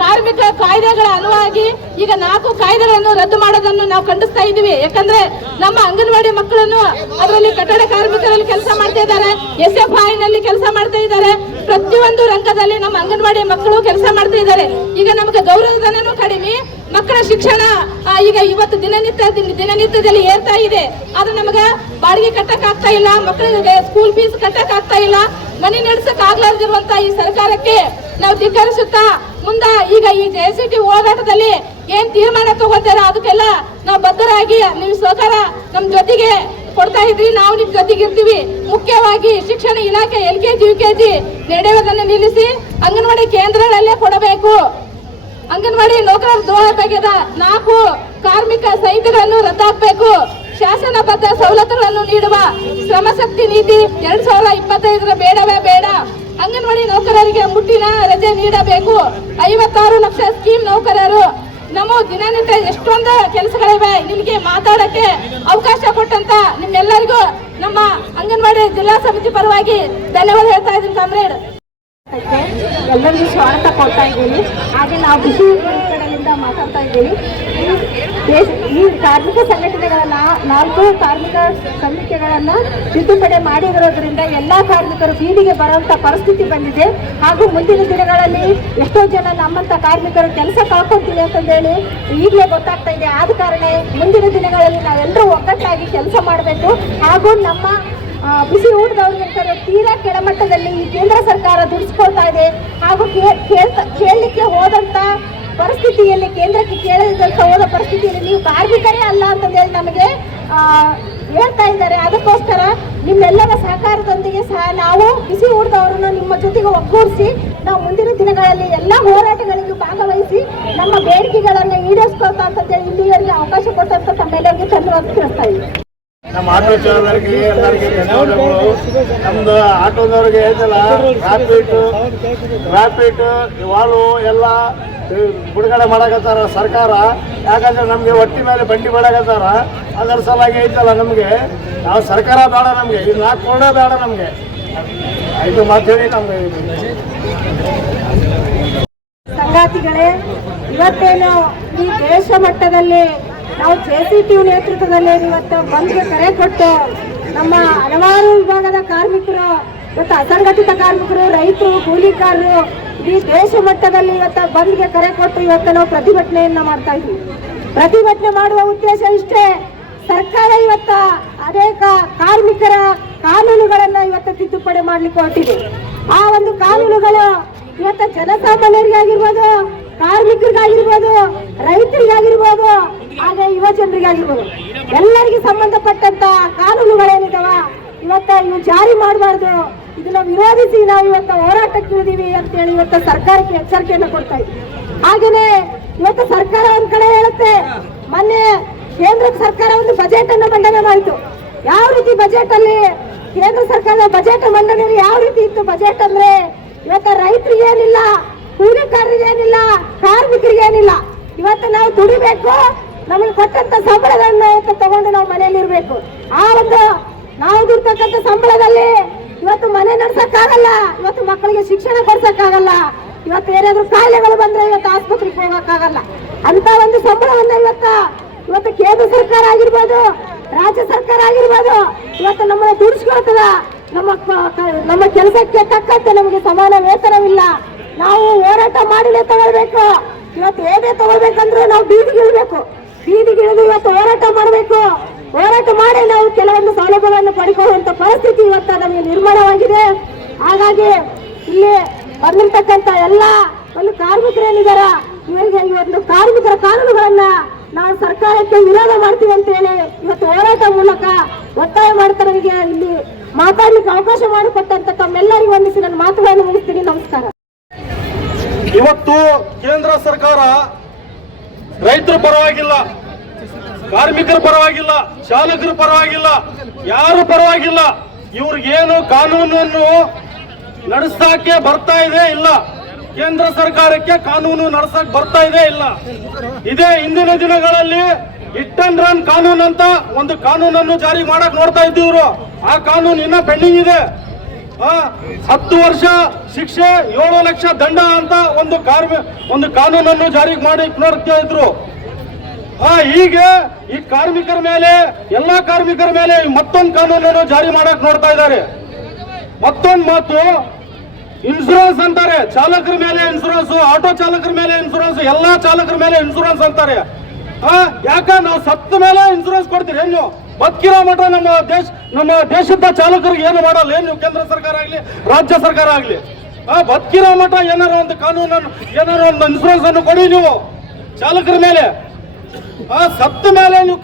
ಕಾರ್ಮಿಕ ಕಾಯ್ದೆಗಳ ಅನುವಾಗಿ ಈಗ 4 ಕಾಯ್ದೆಗಳನ್ನು ರದ್ದು ಮಾಡೋದನ್ನು ನಾವು ಖಂಡಿಸ್ತಾ ಇದ್ದೀವಿ. ಯಾಕಂದ್ರೆ ನಮ್ಮ ಅಂಗನವಾಡಿ ಮಕ್ಕಳನ್ನು ಅದರಲ್ಲಿ ಕಟ್ಟಡ ಕಾರ್ಮಿಕರಲ್ಲಿ ಕೆಲಸ ಮಾಡ್ತಾ ಇದ್ದಾರೆ, SFI ನಲ್ಲಿ ಕೆಲಸ ಮಾಡ್ತಾ ಇದ್ದಾರೆ, ಪ್ರತಿಯೊಂದು ರಂಗದಲ್ಲಿ ನಮ್ಮ ಅಂಗನವಾಡಿ ಮಕ್ಕಳು ಕೆಲಸ ಮಾಡ್ತಾ ಇದ್ದಾರೆ. ಈಗ ನಮಗೆ ಗೌರವಧನನೂ ಕಡಿಮೆ, ಮಕ್ಕಳ ಶಿಕ್ಷಣ ಈಗ ಇವತ್ತು ದಿನನಿತ್ಯದಲ್ಲಿ ಏರ್ತಾ ಇದೆ. ಅದು ನಮಗೆ ಬಾಡಿಗೆ ಕಟ್ಟಕ್ ಆಗ್ತಾ ಇಲ್ಲ, ಮಕ್ಕಳಿಗೆ ಸ್ಕೂಲ್ ಫೀಸ್ ಕಟ್ಟಕ್ ಆಗ್ತಾ ಇಲ್ಲ, ಮನೆ ನಡೆಸಕ್ ಆಗ್ಲಾರ್ದಿರುವಂತ ಈ ಸರ್ಕಾರಕ್ಕೆ ನಾವು ಧಿಕ್ಕರಿಸುತ್ತಾ ಮುಂದ ಈಗ ಈ JCT ಹೋರಾಟದಲ್ಲಿ ಏನ್ ತೀರ್ಮಾನ ತಗೋತಾರ ಅದಕ್ಕೆಲ್ಲ ನಾವು ಬದ್ಧರಾಗಿ ನೀವು ಸಹಕಾರ ನಮ್ ಜೊತೆಗೆ ಕೊಡ್ತಾ ಇದ್ರಿ, ನಾವು ನಿಮ್ ಜೊತೆಗೆ ಇರ್ತೀವಿ. ಮುಖ್ಯವಾಗಿ ಶಿಕ್ಷಣ ಇಲಾಖೆ LKG UKG ನಡೆಯುವುದನ್ನು ನಿಲ್ಲಿಸಿ ಅಂಗನವಾಡಿ ಕೇಂದ್ರಗಳಲ್ಲೇ ಕೊಡಬೇಕು. ಅಂಗನವಾಡಿ ನೌಕರರ ದ್ರೋಹ ಬಗೆದ 4 ಕಾರ್ಮಿಕ ಸಂಹಿತೆಗಳನ್ನು ರದ್ದಾಗಬೇಕು. ಶಾಸನಬದ್ಧ ಸವಲತ್ತುಗಳನ್ನು ನೀಡುವ ಶ್ರಮಶಕ್ತಿ ನೀತಿ 2025 ಬೇಡವೇ ಬೇಡ. ಅಂಗನವಾಡಿ ನೌಕರರಿಗೆ ಮುಟ್ಟಿನ ರಜೆ ನೀಡಬೇಕು. 56 ಲಕ್ಷ ಸ್ಕೀಮ್ ನೌಕರರು. ನಮ್ಮ ದಿನನಿತ್ಯ ಎಷ್ಟೊಂದು ಕೆಲಸಗಳಿವೆ, ನಿಮಗೆ ಮಾತಾಡಕ್ಕೆ ಅವಕಾಶ ಕೊಟ್ಟಂತ ನಿಮ್ಮೆಲ್ಲರಿಗೂ ನಮ್ಮ ಅಂಗನವಾಡಿ ಜಿಲ್ಲಾ ಸಮಿತಿ ಪರವಾಗಿ ಧನ್ಯವಾದ ಹೇಳ್ತಾ ಇದ್ದೀನಿ ಕಾಮ್ರೇಡ್. ಎಲ್ಲರಿಗೂ ಸ್ವಾಗತ ಕೊಡ್ತಾ ಇದ್ದೀನಿ. ಹಾಗೆ ನಾವು ಬಿಸಿ ಕಡೆಯಿಂದ ಮಾತಾಡ್ತಾ ಇದ್ದೀವಿ. ಈ ಕಾರ್ಮಿಕ ಸಂಘಟನೆಗಳನ್ನ 4 ಕಾರ್ಮಿಕ ಸಂಹಿತೆಗಳನ್ನ ತಿದ್ದುಪಡಿ ಮಾಡಿರೋದ್ರಿಂದ ಎಲ್ಲಾ ಕಾರ್ಮಿಕರು ಬೀದಿಗೆ ಬರುವಂತ ಪರಿಸ್ಥಿತಿ ಬಂದಿದೆ. ಹಾಗೂ ಮುಂದಿನ ದಿನಗಳಲ್ಲಿ ಎಷ್ಟೋ ಜನ ನಮ್ಮಂತ ಕಾರ್ಮಿಕರು ಕೆಲಸ ಕಳ್ಕೊಂತೀವಿ ಅಂತಂದೇಳಿ ಈಗಲೇ ಗೊತ್ತಾಗ್ತಾ ಇದೆ. ಆದ ಕಾರಣ ಮುಂದಿನ ದಿನಗಳಲ್ಲಿ ನಾವೆಲ್ಲರೂ ಒಗ್ಗಟ್ಟಾಗಿ ಕೆಲಸ ಮಾಡಬೇಕು. ಹಾಗೂ ನಮ್ಮ ಬಿಸಿ ಊಟದವ್ರಿಗಂತಾರೆ ತೀರಾ ಕೆಳಮಟ್ಟದಲ್ಲಿ ಈ ಕೇಂದ್ರ ಸರ್ಕಾರ ದುಡಿಸ್ಕೊಳ್ತಾ ಇದೆ. ಹಾಗೂ ಕೇಳಲಿಕ್ಕೆ ಹೋದಂತ ಪರಿಸ್ಥಿತಿಯಲ್ಲಿ ಕೇಂದ್ರಕ್ಕೆ ಕೇಳದಂತ ಹೋದ ಪರಿಸ್ಥಿತಿಯಲ್ಲಿ ನೀವು ಕಾರ್ಮಿಕರೇ ಅಲ್ಲ ಅಂತಂದೇಳಿ ನಮಗೆ ಹೇಳ್ತಾ ಇದ್ದಾರೆ. ಅದಕ್ಕೋಸ್ಕರ ನಿಮ್ಮೆಲ್ಲರ ಸಹಕಾರದೊಂದಿಗೆ ಸಹ ನಾವು ಬಿಸಿ ಊಟದವರನ್ನು ನಿಮ್ಮ ಜೊತೆಗೆ ಒಗ್ಗೂಡಿಸಿ ನಾವು ಮುಂದಿನ ದಿನಗಳಲ್ಲಿ ಎಲ್ಲ ಹೋರಾಟಗಳಿಗೂ ಭಾಗವಹಿಸಿ ನಮ್ಮ ಬೇಡಿಕೆಗಳನ್ನು ಈಡೇರಿಸ್ಕೊಳ್ತಾ ಅಂತಂದೇಳಿ ಇಲ್ಲಿಯವರಿಗೆ ಅವಕಾಶ ಕೊಟ್ಟಂತ ತಮ್ಮೆಲ್ಲರಿಗೂ ಧನ್ಯವಾದ ತಿಳಿಸ್ತಾ ಇದ್ದೀವಿ. ನಮ್ಮ ಆಟೋ ಚಾಲಕರಿಗೆ ಎಲ್ಲರಿಗೆ ಧನ್ಯವಾದಗಳು. ನಮ್ದು ಆಟೋದವ್ರಿಗೆ ಹೇಳ್ತಲ್ಲ ರ್ಯಾಪಿಡ್ ಇವಾಲು ಎಲ್ಲ ಬಿಡುಗಡೆ ಮಾಡಕತ್ತಾರ ಸರ್ಕಾರ. ಯಾಕಂದ್ರೆ ನಮಗೆ ಒಟ್ಟಿ ಮೇಲೆ ಬಂಡಿ ಮಾಡಕತ್ತಾರ. ಅದರ ಸಲಾಗಿ ಐತಲ್ಲ ನಮಗೆ ನಾವು ಸರ್ಕಾರ ಬೇಡ, ನಮಗೆ ಇದು 4 ಕೋಣೆ ಬೇಡ ನಮಗೆ. ಇದು ಮಾತೇಳಿ ನಮ್ಗೆ ಸಂಗಾತಿಗಳೇ, ಇವತ್ತೇನು ಈ ದೇಶ ಮಟ್ಟದಲ್ಲಿ ನಾವು JCT ನೇತೃತ್ವದಲ್ಲಿ ಇವತ್ತು ಬಂದ್ಗೆ ಕರೆ ಕೊಟ್ಟು ನಮ್ಮ ಹಲವಾರು ವಿಭಾಗದ ಕಾರ್ಮಿಕರು, ಇವತ್ತು ಅಸಂಘಟಿತ ಕಾರ್ಮಿಕರು, ರೈತರು, ಕೂಲಿಕಾರರು ಈ ದೇಶ ಮಟ್ಟದಲ್ಲಿ ಇವತ್ತು ಬಂದ್ಗೆ ಕರೆ ಕೊಟ್ಟು ಇವತ್ತು ನಾವು ಪ್ರತಿಭಟನೆಯನ್ನ ಮಾಡ್ತಾ ಇದ್ದೀವಿ. ಪ್ರತಿಭಟನೆ ಮಾಡುವ ಉದ್ದೇಶ ಇಷ್ಟೇ, ಸರ್ಕಾರ ಇವತ್ತ ಅನೇಕ ಕಾರ್ಮಿಕರ ಕಾನೂನುಗಳನ್ನ ಇವತ್ತು ತಿದ್ದುಪಡಿ ಮಾಡ್ಲಿಕ್ಕೆ ಹೊರಟಿದೆ. ಆ ಒಂದು ಕಾನೂನುಗಳು ಇವತ್ತು ಜನಸಾಮಾನ್ಯರಿಗಾಗಿರ್ಬೋದು, ಕಾರ್ಮಿಕರಿಗಾಗಿರ್ಬೋದು, ರೈತರಿಗಾಗಿರ್ಬೋದು, ಹಾಗೆ ಯುವ ಜನರಿಗಾಗಿರ್ಬೋದು, ಎಲ್ಲರಿಗೂ ಸಂಬಂಧಪಟ್ಟಂತ ಕಾನೂನುಗಳೇನಿದಾವ ಇವತ್ತ ಇವು ಜಾರಿ ಮಾಡಬಾರ್ದು. ಇದನ್ನ ವಿರೋಧಿಸಿ ನಾವು ಇವತ್ತು ಹೋರಾಟಕ್ಕೆ ಇಳಿದೀವಿ ಅಂತೇಳಿ ಇವತ್ತು ಸರ್ಕಾರಕ್ಕೆ ಎಚ್ಚರಿಕೆಯನ್ನು ಕೊಡ್ತಾ ಇದ್ದೀವಿ. ಹಾಗೇನೆ ಇವತ್ತು ಸರ್ಕಾರ ಒಂದ್ ಕಡೆ ಹೇಳುತ್ತೆ, ಮೊನ್ನೆ ಕೇಂದ್ರ ಸರ್ಕಾರ ಒಂದು ಬಜೆಟ್ ಅನ್ನು ಮಂಡನೆ ಮಾಡಿತು. ಯಾವ ರೀತಿ ಬಜೆಟ್ ಅಲ್ಲಿ ಕೇಂದ್ರ ಸರ್ಕಾರದ ಬಜೆಟ್ ಮಂಡನೆಯಲ್ಲಿ ಯಾವ ರೀತಿ ಇತ್ತು ಬಜೆಟ್ ಅಂದ್ರೆ, ಇವತ್ತು ರೈತರಿಗೆ ಏನಿಲ್ಲ, ಕೂಲಿಕಾರರಿಗೆ ಏನಿಲ್ಲ, ಕಾರ್ಮಿಕರಿಗೆ ಏನಿಲ್ಲ. ಇವತ್ತು ನಾವು ದುಡಿಬೇಕು, ನಮಗೆ ಕೊಟ್ಟಂತ ಸಂಬಳದನ್ನ ತಗೊಂಡು ನಾವು ಮನೆಯಲ್ಲಿ ಇರ್ಬೇಕು. ಆ ಒಂದು ನಾವು ದುಡ್ತಕ್ಕಂಥ ಸಂಬಳದಲ್ಲಿ ಇವತ್ತು ಮನೆ ನಡ್ಸಕ್ಕಾಗಲ್ಲ, ಇವತ್ತು ಮಕ್ಕಳಿಗೆ ಶಿಕ್ಷಣ ಕೊಡ್ಸಕ್ಕಾಗಲ್ಲ, ಇವತ್ತು ಏನಾದ್ರು ಕಾಯಿಲೆಗಳು ಬಂದ್ರೆ ಇವತ್ತು ಆಸ್ಪತ್ರೆಗೆ ಹೋಗಕ್ಕಾಗಲ್ಲ. ಅಂತ ಒಂದು ಸಂಬಳವನ್ನ ಇವತ್ತು ಕೇಂದ್ರ ಸರ್ಕಾರ ಆಗಿರ್ಬೋದು, ರಾಜ್ಯ ಸರ್ಕಾರ ಆಗಿರ್ಬೋದು ಇವತ್ತು ನಮ್ಮನ್ನ ದುಡಿಸ್ಕೊಳ್ತದ. ನಮ್ಮ ಕೆಲಸಕ್ಕೆ ತಕ್ಕಂತೆ ನಮಗೆ ಸಮಾನ ವೇತನವಿಲ್ಲ. ನಾವು ಹೋರಾಟ ಮಾಡಿನೇ ತಗೊಳ್ಬೇಕು. ಇವತ್ತು ಏನೇ ತಗೊಳ್ಬೇಕಂದ್ರೂ ನಾವು ಬೀದಿಗಿಳಬೇಕು. ಬೀದಿಗಿಳಿದು ಇವತ್ತು ಹೋರಾಟ ಮಾಡಬೇಕು. ಹೋರಾಟ ಮಾಡಿ ನಾವು ಕೆಲವೊಂದು ಸೌಲಭ್ಯಗಳನ್ನು ಪಡ್ಕೊಳ್ಳುವಂತ ಪರಿಸ್ಥಿತಿ ಇವತ್ತು ನಮಗೆ ನಿರ್ಮಾಣವಾಗಿದೆ. ಹಾಗಾಗಿ ಇಲ್ಲಿ ಬಂದಿರ್ತಕ್ಕಂಥ ಎಲ್ಲ ಒಂದು ಕಾರ್ಮಿಕರೇನಿದಾರ ಇವರಿಗೆ ಈ ಒಂದು ಕಾರ್ಮಿಕರ ಕಾನೂನುಗಳನ್ನ ನಾವು ಸರ್ಕಾರಕ್ಕೆ ವಿರೋಧ ಮಾಡ್ತೀವಿ ಅಂತ ಹೇಳಿ ಇವತ್ತು ಹೋರಾಟ ಮೂಲಕ ಒತ್ತಾಯ ಮಾಡ್ತಾರಿಗೆ ಇಲ್ಲಿ ಮಾತಾಡ್ಲಿಕ್ಕೆ ಅವಕಾಶ ಮಾಡಿಕೊಟ್ಟಂತ ತಮ್ಮೆಲ್ಲರಿಗೂ ವಂದಿಸಿ ನನ್ನ ಮಾತುಗಳನ್ನು ಮುಗಿಸ್ತೀನಿ. ನಮಸ್ಕಾರ. ಇವತ್ತು ಕೇಂದ್ರ ಸರ್ಕಾರ ರೈತರ ಪರವಾಗಿಲ್ಲ, ಕಾರ್ಮಿಕರ ಪರವಾಗಿಲ್ಲ, ಚಾಲಕರ ಪರವಾಗಿಲ್ಲ, ಯಾರು ಪರವಾಗಿಲ್ಲ. ಇವ್ರಿಗೇನು ಕಾನೂನನ್ನು ನಡೆಸಕ್ಕೆ ಬರ್ತಾ ಇದೆ ಇಲ್ಲ. ಕೇಂದ್ರ ಸರ್ಕಾರಕ್ಕೆ ಕಾನೂನು ನಡೆಸಕ್ ಬರ್ತಾ ಇದೆ ಇಲ್ಲ. ಇದೇ ಹಿಂದಿನ ದಿನಗಳಲ್ಲಿ ಹಿಟ್ ಅಂಡ್ ರನ್ ಕಾನೂನು ಅಂತ ಒಂದು ಕಾನೂನನ್ನು ಜಾರಿ ಮಾಡಕ್ ನೋಡ್ತಾ ಇದ್ದೀವ್ರು. ಆ ಕಾನೂನು ಇನ್ನ ಪೆಂಡಿಂಗ್ ಇದೆ. 10 ವರ್ಷ ಶಿಕ್ಷೆ 7 ಲಕ್ಷ ದಂಡ ಅಂತ ಒಂದು ಕಾನೂನನ್ನು ಜಾರಿ ಮಾಡಿ ನೋಡ್ತಾ ಇದ್ರು. ಹೀಗೆ ಈ ಕಾರ್ಮಿಕರ ಮೇಲೆ, ಎಲ್ಲಾ ಕಾರ್ಮಿಕರ ಮೇಲೆ ಮತ್ತೊಂದು ಕಾನೂನನ್ನು ಜಾರಿ ಮಾಡಕ್ ನೋಡ್ತಾ ಇದ್ದಾರೆ. ಮತ್ತೊಂದು ಮಾತು, ಇನ್ಶೂರೆನ್ಸ್ ಅಂತಾರೆ. ಚಾಲಕರ ಮೇಲೆ ಇನ್ಶೂರೆನ್ಸ್, ಆಟೋ ಚಾಲಕರ ಮೇಲೆ ಇನ್ಶೂರೆನ್ಸ್, ಎಲ್ಲಾ ಚಾಲಕರ ಮೇಲೆ ಇನ್ಶೂರೆನ್ಸ್ ಅಂತಾರೆ. ಯಾಕ ನಾವು ಸತ್ತ ಮೇಲೆ ಇನ್ಶೂರೆನ್ಸ್ ಕೊಡ್ತೀರಿ? ಏನು ಬದುಕಿರೋ ಮಠ ನಮ್ಮ ದೇಶದ ಚಾಲಕರಿಗೆ ಏನು ಮಾಡಲ್ಲ ಏನು ಕೇಂದ್ರ ಸರ್ಕಾರ ಆಗ್ಲಿ ರಾಜ್ಯ ಸರ್ಕಾರ ಆಗ್ಲಿ? ಬದುಕಿರೋ ಮಠ ಏನಾರ ಒಂದು ಕಾನೂನನ್ನು, ಏನಾರ ಒಂದು ಇನ್ಶೂರೆನ್ಸ್ ಅನ್ನು ಕೊಡಿ ನೀವು ಚಾಲಕರ ಮೇಲೆ. ಸತ್ತ ಮೇಲೆ ನೀವು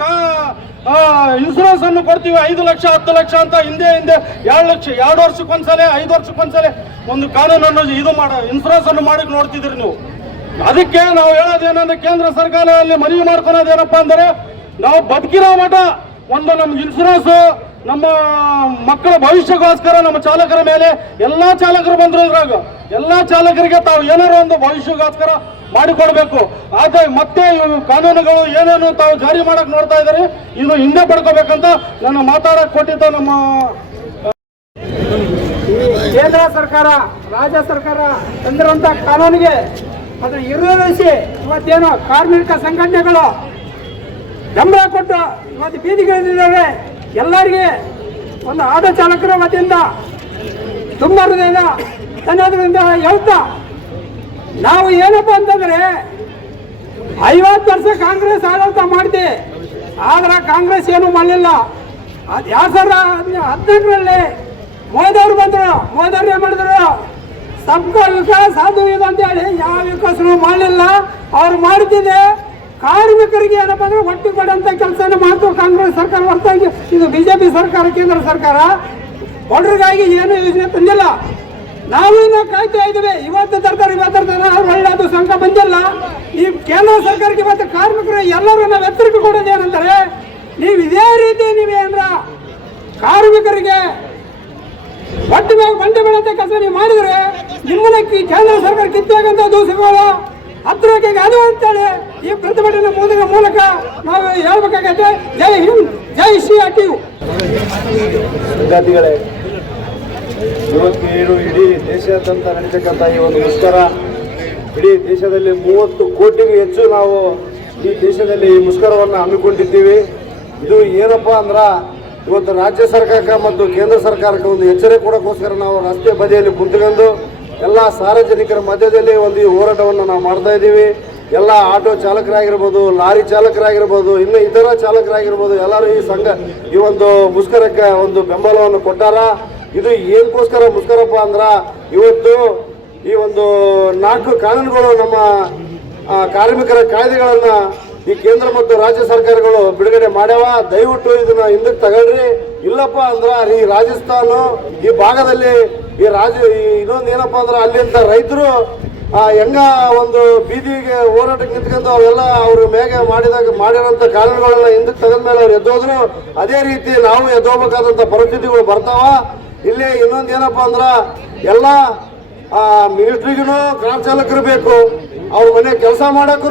ಇನ್ಶೂರೆನ್ಸ್ ಅನ್ನು ಕೊಡ್ತೀವಿ. 5 ಲಕ್ಷ 10 ಲಕ್ಷ ಅಂತ ಹಿಂದೆ 2 ಲಕ್ಷ 2 ವರ್ಷಕ್ಕೊಂದ್ಸಲ 5 ವರ್ಷಕ್ಕೊಂದ್ಸಲ ಒಂದು ಕಾನೂನನ್ನು ಇನ್ಶೂರೆನ್ಸ್ ಅನ್ನು ಮಾಡಕ್ ನೋಡ್ತಿದ್ರಿ ನೀವು. ಅದಕ್ಕೆ ನಾವು ಹೇಳೋದೇನಂದ್ರೆ ಕೇಂದ್ರ ಸರ್ಕಾರದಲ್ಲಿ ಮನವಿ ಮಾಡ್ಕೊಳೋದೇನಪ್ಪ ಅಂದ್ರೆ, ನಾವು ಬದುಕಿರೋ ಮಠ ಒಂದು ನಮ್ಗೆ ಇನ್ಶೂರೆನ್ಸ್, ನಮ್ಮ ಮಕ್ಕಳ ಭವಿಷ್ಯಕ್ಕೋಸ್ಕರ ನಮ್ಮ ಚಾಲಕರ ಮೇಲೆ, ಎಲ್ಲಾ ಚಾಲಕರು ಬಂದ್ರು ಇದ್ರಾಗ ಎಲ್ಲಾ ಚಾಲಕರಿಗೆ ತಾವು ಏನಾರು ಒಂದು ಭವಿಷ್ಯಕ್ಕೋಸ್ಕರ ಮಾಡಿಕೊಡ್ಬೇಕು. ಆದ್ರೆ ಮತ್ತೆ ಕಾನೂನುಗಳು ಏನೇನು ತಾವು ಜಾರಿ ಮಾಡಕ್ ನೋಡ್ತಾ ಇದ್ದಾರೆ, ಇನ್ನು ಹಿಂದೆ ಪಡ್ಕೋಬೇಕಂತ ನನ್ನ ಮಾತಾಡಕ್ ಕೊಟ್ಟಿದ್ದ ನಮ್ಮ ಕೇಂದ್ರ ಸರ್ಕಾರ ರಾಜ್ಯ ಸರ್ಕಾರ ತಂದಿರುವಂತ ಕಾನೂನಿಗೆ ಅದನ್ನು ವಿರೋಧಿಸಿ ಇವತ್ತೇನು ಕಾರ್ಮಿಕ ಸಂಘಟನೆಗಳು ಬೆಂಬಲ ಕೊಟ್ಟು ಇವತ್ತು ಬೀದಿಗಿಳಿದಿದ್ದಾವೆ. ಎಲ್ಲರಿಗೆ ಒಂದು ಆಟೋ ಚಾಲಕರ ವತಿಯಿಂದ ತುಂಬ ಹೃದಯದ ಧನ್ಯವಾದಗಳಿಂದ ಹೇಳ್ತಾ, ನಾವು ಏನಪ್ಪ ಅಂತಂದ್ರೆ 50 ವರ್ಷ ಕಾಂಗ್ರೆಸ್ ಆಡಳಿತ ಮಾಡಿದೆ, ಆದ್ರೆ ಕಾಂಗ್ರೆಸ್ ಏನು ಮಾಡಲಿಲ್ಲ. 2018ರಲ್ಲಿ ಮೋದಿ ಅವರು ಬಂದರು. ಮೋದಿ ಅವ್ರು ಏನ್ ಮಾಡಿದ್ರು? ಸಬ್ಕಾ ವಿಕಾಸ್ ಅದು ಇದು ಅಂತ ಹೇಳಿ ಯಾವ ವಿಕಾಸನೂ ಮಾಡಲಿಲ್ಲ. ಅವ್ರು ಮಾಡ್ತಿದೆ ಕಾರ್ಮಿಕರಿಗೆ ಏನಪ್ಪ ಅಂದ್ರೆ ಒಟ್ಟು ಕೊಡಂತ ಕೆಲಸನ ಮಾಡ್ತು ಕಾಂಗ್ರೆಸ್ ಸರ್ಕಾರ ಹೊರತಾಗಿ ಇದು ಬಿಜೆಪಿ ಸರ್ಕಾರ, ಕೇಂದ್ರ ಸರ್ಕಾರ ಬಡವರಿಗಾಗಿ ಏನು ಯೋಜನೆ ತಂದಿಲ್ಲ. ನಾವು ಇನ್ನ ಕಾಯ್ತಾ ಇದ್ದೀವಿ. ಇವತ್ತು ತರ್ತಾರೆ ಒಳ್ಳೆಯದು ಸಂಘ ಬಂದಿಲ್ಲ. ಈ ಕೇಂದ್ರ ಸರ್ಕಾರಕ್ಕೆ ಇವತ್ತು ಕಾರ್ಮಿಕರು ಎಲ್ಲರೂ ನಾವು ಎಚ್ಚರಿಕೆ ಕೊಡೋದೇನಂತಾರೆ, ನೀವು ಇದೇ ರೀತಿ ನೀವೇನ್ರ ಕಾರ್ಮಿಕರಿಗೆ ಒಟ್ಟು ಮೇಲೆ ಬಂಡೆ ಬೆಳೆದ ಕೆಲಸ ನೀವು ಮಾಡಿದ್ರೆ ನಿಮ್ಮನ್ನ ಕೇಂದ್ರ ಸರ್ಕಾರ ಕಿತ್ತಾಗಂತ ದೋಷಗಳು ಹತ್ತಿರಕ್ಕೆ ಅದು ಅಂತೇಳಿ ಈ ಪ್ರತಿಭಟನೆ ಮೂಲಕ ನಾವು ಹೇಳ್ಬೇಕಾಗತ್ತೆ. ಜೈ ಹಿಂದ್, ಜೈ CRTU. ಸಂಗಾತಿಗಳೇ, ಇವತ್ತು ಏನು ಇಡೀ ದೇಶಾದ್ಯಂತ ನಡೀತಕ್ಕಂಥ ಈ ಒಂದು ಮುಷ್ಕರ, ಇಡೀ ದೇಶದಲ್ಲಿ 30 ಕೋಟಿಗೂ ಹೆಚ್ಚು ನಾವು ಈ ದೇಶದಲ್ಲಿ ಈ ಮುಷ್ಕರವನ್ನು ಹಮ್ಮಿಕೊಂಡಿದ್ದೀವಿ. ಇದು ಏನಪ್ಪ ಅಂದ್ರೆ, ಇವತ್ತು ರಾಜ್ಯ ಸರ್ಕಾರಕ್ಕೆ ಮತ್ತು ಕೇಂದ್ರ ಸರ್ಕಾರಕ್ಕೆ ಒಂದು ಎಚ್ಚರಿಕೆ ಕೊಡೋಕ್ಕೋಸ್ಕರ ನಾವು ರಸ್ತೆ ಬದಿಯಲ್ಲಿ ಕುಂತ್ಕೊಂಡು ಎಲ್ಲ ಸಾರ್ವಜನಿಕರ ಮಧ್ಯದಲ್ಲಿ ಒಂದು ಈ ಹೋರಾಟವನ್ನು ನಾವು ಮಾಡ್ತಾ ಇದ್ದೀವಿ. ಎಲ್ಲ ಆಟೋ ಚಾಲಕರಾಗಿರ್ಬೋದು, ಲಾರಿ ಚಾಲಕರಾಗಿರ್ಬೋದು, ಇನ್ನು ಇತರ ಚಾಲಕರಾಗಿರ್ಬೋದು, ಎಲ್ಲರೂ ಈ ಒಂದು ಮುಷ್ಕರಕ್ಕೆ ಒಂದು ಬೆಂಬಲವನ್ನು ಕೊಟ್ಟಾರ. ಇದು ಏನಕ್ಕೋಸ್ಕರ ಮುಷ್ಕರಪ್ಪ ಅಂದ್ರೆ, ಇವತ್ತು ಈ ಒಂದು 4 ಕಾನೂನುಗಳು ನಮ್ಮ ಕಾರ್ಮಿಕರ ಕಾಯ್ದೆಗಳನ್ನು ಈ ಕೇಂದ್ರ ಮತ್ತು ರಾಜ್ಯ ಸರ್ಕಾರಗಳು ಬಿಡುಗಡೆ ಮಾಡ್ಯಾವ. ದಯವಿಟ್ಟು ಇದನ್ನ ಹಿಂದಕ್ಕೆ ತಗೊಳ್ರಿ. ಇಲ್ಲಪ್ಪ ಅಂದ್ರೆ ಈ ರಾಜಸ್ಥಾನ ಈ ಭಾಗದಲ್ಲಿ ಇನ್ನೊಂದು ಏನಪ್ಪಾ ಅಂದ್ರೆ, ಅಲ್ಲಿಂದ ರೈತರು ಹೆಂಗ ಒಂದು ಬೀದಿಗೆ ಹೋರಾಟಕ್ಕೆ ನಿಂತ್ಕೊಂಡು ಅವೆಲ್ಲ ಅವ್ರ ಮೇಗೆ ಮಾಡಿರೋಂಥ ಕಾನೂನುಗಳನ್ನ ಹಿಂದಕ್ಕೆ ತೆಗೆದ ಮೇಲೆ ಅವ್ರು ಎದ್ದೋದ್ರು. ಅದೇ ರೀತಿ ನಾವು ಎದ್ದೋಗ್ಬೇಕಾದಂಥ ಪರಿಸ್ಥಿತಿಗಳು ಬರ್ತಾವ. ಇಲ್ಲಿ ಇನ್ನೊಂದು ಏನಪ್ಪಾ ಅಂದ್ರೆ, ಎಲ್ಲ ಮಿಲಿಟ್ರಿಗೂ ಕಾರ್ ಚಾಲಕರು ಬೇಕು, ಅವ್ರ ಮನೆ ಕೆಲಸ ಮಾಡಕ್ಕೂ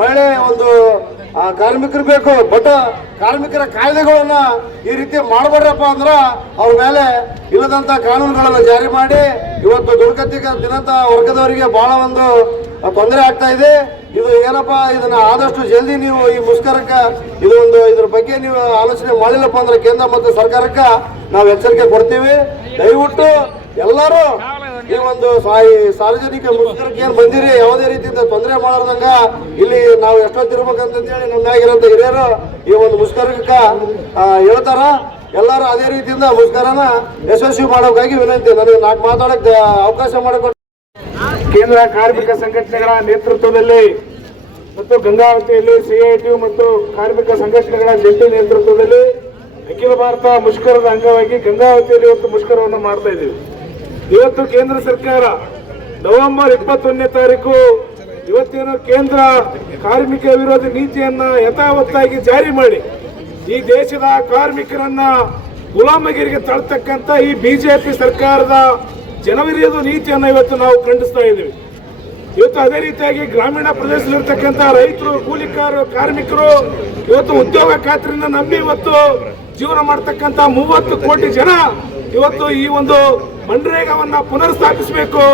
ಮಹಿಳೆ ಒಂದು ಕಾರ್ಮಿಕರು ಬೇಕು. ಬಟ್ ಕಾರ್ಮಿಕರ ಕಾಯ್ದೆಗಳನ್ನ ಈ ರೀತಿ ಮಾಡಬಾರ್ದಪ್ಪ ಅಂದ್ರ ಅವ್ರ ಮೇಲೆ ಇಲ್ಲದಂತ ಕಾನೂನುಗಳನ್ನ ಜಾರಿ ಮಾಡಿ ಇವತ್ತು ದುರ್ಗತಿಗೆ ದಿನಂತ ವರ್ಗದವರಿಗೆ ಬಹಳ ಒಂದು ತೊಂದರೆ ಆಗ್ತಾ ಇದೆ. ಇದು ಏನಪ್ಪಾ, ಇದನ್ನ ಆದಷ್ಟು ಜಲ್ದಿ ನೀವು ಈ ಮುಷ್ಕರಕ್ಕೆ ಇದ್ರ ಬಗ್ಗೆ ನೀವು ಆಲೋಚನೆ ಮಾಡಿಲ್ಲಪ್ಪ ಅಂದ್ರೆ ಕೇಂದ್ರ ಮತ್ತು ಸರ್ಕಾರಕ್ಕೆ ನಾವು ಎಚ್ಚರಿಕೆ ಕೊಡ್ತೀವಿ. ದಯವಿಟ್ಟು ಎಲ್ಲರೂ ಈ ಒಂದು ಸಾರ್ವಜನಿಕ ಮುಷ್ಕರಕ್ಕೆ ಏನ್ ಬಂದಿರಿ, ಯಾವುದೇ ರೀತಿಯಿಂದ ತೊಂದರೆ ಮಾಡಾರ್ದಂಗ ಇಲ್ಲಿ ನಾವು ಎಷ್ಟೊತ್ತಿರ್ಬೇಕಂತೇಳಿ ನಮ್ಮಾಗಿರೋಂಥ ಹಿರಿಯರು ಈ ಒಂದು ಮುಷ್ಕರಕ್ಕೆ ಹೇಳ್ತಾರ. ಎಲ್ಲರೂ ಅದೇ ರೀತಿಯಿಂದ ಮುಷ್ಕರನ ಯಶಸ್ವಿ ಮಾಡೋಕ್ಕಾಗಿ ವಿನಂತಿ. ನನಗೆ 4 ಮಾತಾಡಕ್ಕೆ ಅವಕಾಶ ಮಾಡಿಕೊಟ್ಟು ಕೇಂದ್ರ ಕಾರ್ಮಿಕ ಸಂಘಟನೆಗಳ ನೇತೃತ್ವದಲ್ಲಿ ಮತ್ತು ಗಂಗಾವತಿಯಲ್ಲಿ CITU ಮತ್ತು ಕಾರ್ಮಿಕ ಸಂಘಟನೆಗಳ ಜಂಟಿ ನೇತೃತ್ವದಲ್ಲಿ ಅಖಿಲ ಭಾರತ ಮುಷ್ಕರದ ಅಂಗವಾಗಿ ಗಂಗಾವತಿಯಲ್ಲಿ ಇವತ್ತು ಮುಷ್ಕರವನ್ನು ಮಾಡ್ತಾ ಇದ್ದೀವಿ. ಇವತ್ತು ಕೇಂದ್ರ ಸರ್ಕಾರ ನವೆಂಬರ್ 21ನೇ ತಾರೀಕು ಇವತ್ತೇನು ಕೇಂದ್ರ ಕಾರ್ಮಿಕ ವಿರೋಧಿ ನೀತಿಯನ್ನ ಯಥಾವತ್ತಾಗಿ ಜಾರಿ ಮಾಡಿ ಈ ದೇಶದ ಕಾರ್ಮಿಕರನ್ನ ಗುಲಾಮಗಿರಿಗೆ ತಳ್ತಕ್ಕಂಥ ಈ ಬಿಜೆಪಿ ಸರ್ಕಾರದ ಜನವಿರೋಧ ನೀತಿಯನ್ನ ಇವತ್ತು ನಾವು ಖಂಡಿಸ್ತಾ ಇದ್ದೀವಿ. ಇವತ್ತು ಅದೇ ರೀತಿಯಾಗಿ ಗ್ರಾಮೀಣ ಪ್ರದೇಶದಲ್ಲಿರ್ತಕ್ಕಂಥ ರೈತರು, ಕೂಲಿಕಾರರು, ಕಾರ್ಮಿಕರು ಇವತ್ತು ಉದ್ಯೋಗ ಖಾತ್ರಿಯಿಂದ ನಂಬಿ ಇವತ್ತು ಜೀವನ ಮಾಡ್ತಕ್ಕಂಥ 30 ಕೋಟಿ ಜನ ಇವತ್ತು ಈ ಒಂದು ಮನ್ರೇಗಾವನ್ನ ಪುನರ್ ಸ್ಥಾಪಿಸಬೇಕು,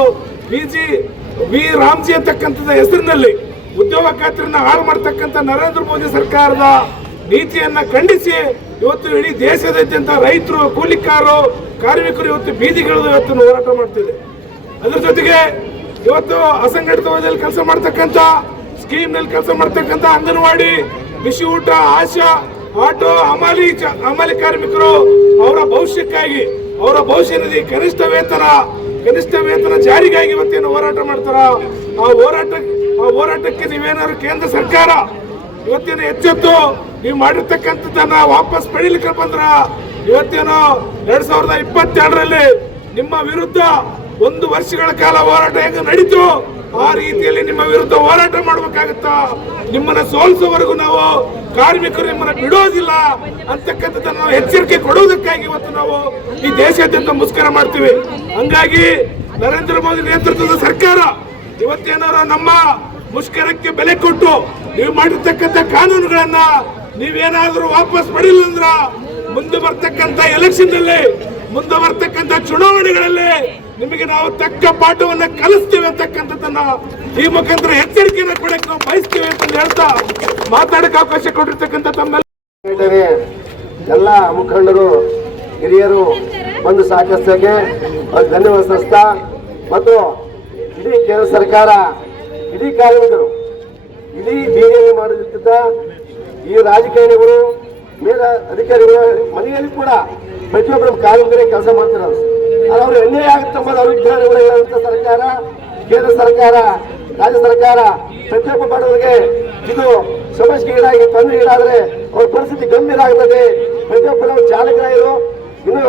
ವಿ ರಾಮ್ಜಿ ಅಂತಕ್ಕಂಥದ್ದು ಹೆಸರಿನಲ್ಲಿ ಉದ್ಯೋಗ ಖಾತ್ರಿಯನ್ನ ಹಾಳು ಮಾಡ್ತಕ್ಕಂಥ ನರೇಂದ್ರ ಮೋದಿ ಸರ್ಕಾರದ ನೀತಿಯನ್ನ ಖಂಡಿಸಿ ಇವತ್ತು ಇಡೀ ದೇಶದಾದ್ಯಂತ ರೈತರು, ಕೂಲಿಕಾರರು, ಕಾರ್ಮಿಕರು ಇವತ್ತು ಬೀದಿಗಿಳಿದು ಇವತ್ತು ಹೋರಾಟ ಮಾಡ್ತಿದೆ. ಅದ್ರ ಜೊತೆಗೆ ಇವತ್ತು ಅಸಂಘಟಿತ ವಲಯದಲ್ಲಿ ಕೆಲಸ ಮಾಡ್ತಕ್ಕಂಥ, ಸ್ಕೀಮ್ ನಲ್ಲಿ ಕೆಲಸ ಮಾಡ್ತಕ್ಕಂಥ ಅಂಗನವಾಡಿ, ಬಿಸಿ ಊಟ, ಆಶಾ, ಆಟೋ, ಹಮಾಲಿ ಕಾರ್ಮಿಕರು ಅವರ ಭವಿಷ್ಯಕ್ಕಾಗಿ, ಅವರ ಭವಿಷ್ಯ ನಿಧಿ, ಕನಿಷ್ಠ ವೇತನ ಜಾರಿಗಾಗಿ ಇವತ್ತೇನು ಹೋರಾಟ ಮಾಡ್ತಾರ, ಆ ಹೋರಾಟಕ್ಕೆ ನೀವೇನಾದ್ರು ಕೇಂದ್ರ ಸರ್ಕಾರ ಇವತ್ತೇನು ಎಚ್ಚೆತ್ತು ನೀವು ಮಾಡಿರ್ತಕ್ಕಂಥದ್ದನ್ನ ವಾಪಸ್ ಪಡೀಲಿಕ್ಕೆ ಬಂದ್ರ ಇವತ್ತೇನು 2022ರಲ್ಲಿ ನಿಮ್ಮ ವಿರುದ್ಧ 1 ವರ್ಷಗಳ ಕಾಲ ಹೋರಾಟ ಹೆಂಗ ನಡೀತು ಆ ರೀತಿಯಲ್ಲಿ ನಿಮ್ಮ ವಿರುದ್ಧ ಹೋರಾಟ ಮಾಡ್ಬೇಕಾಗತ್ತ. ನಿಮ್ಮನ್ನ ಸೋಲಿಸುವವರೆಗೂ ನಾವು ಕಾರ್ಮಿಕರು ನಿಮ್ಮನ್ನ ಬಿಡೋದಿಲ್ಲ ಅಂತಕ್ಕಂಥದ್ದನ್ನು ನಾವು ಎಚ್ಚರಿಕೆ ಕೊಡುವುದಕ್ಕಾಗಿ ಇವತ್ತು ನಾವು ಈ ದೇಶಾದ್ಯಂತ ಮುಷ್ಕರ ಮಾಡ್ತೀವಿ. ಹಂಗಾಗಿ ನರೇಂದ್ರ ಮೋದಿ ನೇತೃತ್ವದ ಸರ್ಕಾರ ಇವತ್ತೇನಾರ ನಮ್ಮ ಮುಷ್ಕರಕ್ಕೆ ಬೆಲೆ ಕೊಟ್ಟು ನೀವು ಮಾಡಿರ್ತಕ್ಕಂಥ ಕಾನೂನುಗಳನ್ನ ನೀವೇನಾದ್ರೂ ವಾಪಸ್ ಪಡಿಲ್ಲ ಅಂದ್ರ ಮುಂದೆ ಬರ್ತಕ್ಕಂಥ ಎಲೆಕ್ಷನ್ ನಲ್ಲಿ, ಮುಂದೆ ಬರ್ತಕ್ಕಂಥ ಚುನಾವಣೆಗಳಲ್ಲಿ ನಿಮಗೆ ನಾವು ತಕ್ಕ ಪಾಠವನ್ನ ಕಲಿಸ್ತೇವೆ ಅಂತಕ್ಕಂಥದ್ದನ್ನ ಈ ಮುಖಾಂತರ ಎಚ್ಚರಿಕೆಯನ್ನು ಕೊಡಕ್ಕೆ ನಾವು ಬಯಸ್ತೇವೆ ಅಂತ ಹೇಳ್ತಾ ಮಾತಾಡಕ್ಕೆ ಅವಕಾಶ ಕೊಟ್ಟಿರ್ತಕ್ಕಂಥ ತಮ್ಮೆಲ್ಲ ಎಲ್ಲ ಮುಖಂಡರು, ಹಿರಿಯರು ಬಂದು ಸಾಕಷ್ಟಕ್ಕೆ ಧನ್ಯವಾದ ಸಲ್ಲಿಸ್ತಾ, ಮತ್ತು ಇಡೀ ಕೇಂದ್ರ ಸರ್ಕಾರ, ಇಡೀ ಕಾರ್ಮಿಕರು, ಇಡೀ ಬಿಜೆಪಿ ಮಾಡುತ್ತಿದ್ದ ಈ ರಾಜಕಾರಣಿಗಳು, ಮೇಲ ಅಧಿಕಾರಿಗಳು ಮನೆಯಲ್ಲಿ ಕೂಡ ಪ್ರತಿಯೊಬ್ಬರು ಕಾರ್ಮಿಕರೇ ಕೆಲಸ ಮಾಡ್ತಿರೋದು. ಅವ್ರು ಅನ್ಯಾಯ ಆಗುತ್ತಂಬುದು ಅವ್ರ ವಿಜ್ಞಾನಿಗಳು ಹೇಳುವಂತ ಸರ್ಕಾರ, ಕೇಂದ್ರ ಸರ್ಕಾರ, ರಾಜ್ಯ ಸರ್ಕಾರ ಪ್ರತಿಯೊಬ್ಬ ಬಡವರಿಗೆ ಇದು ಸಮಸ್ಯೆಗೀಡಾಗಿ ತೊಂದರೆಗೀಡಾದರೆ ಅವ್ರ ಪರಿಸ್ಥಿತಿ ಗಂಭೀರ ಆಗ್ತದೆ. ಪ್ರತಿಯೊಬ್ಬರು ಚಾಲಕರಾಗಿರು, ಇನ್ನು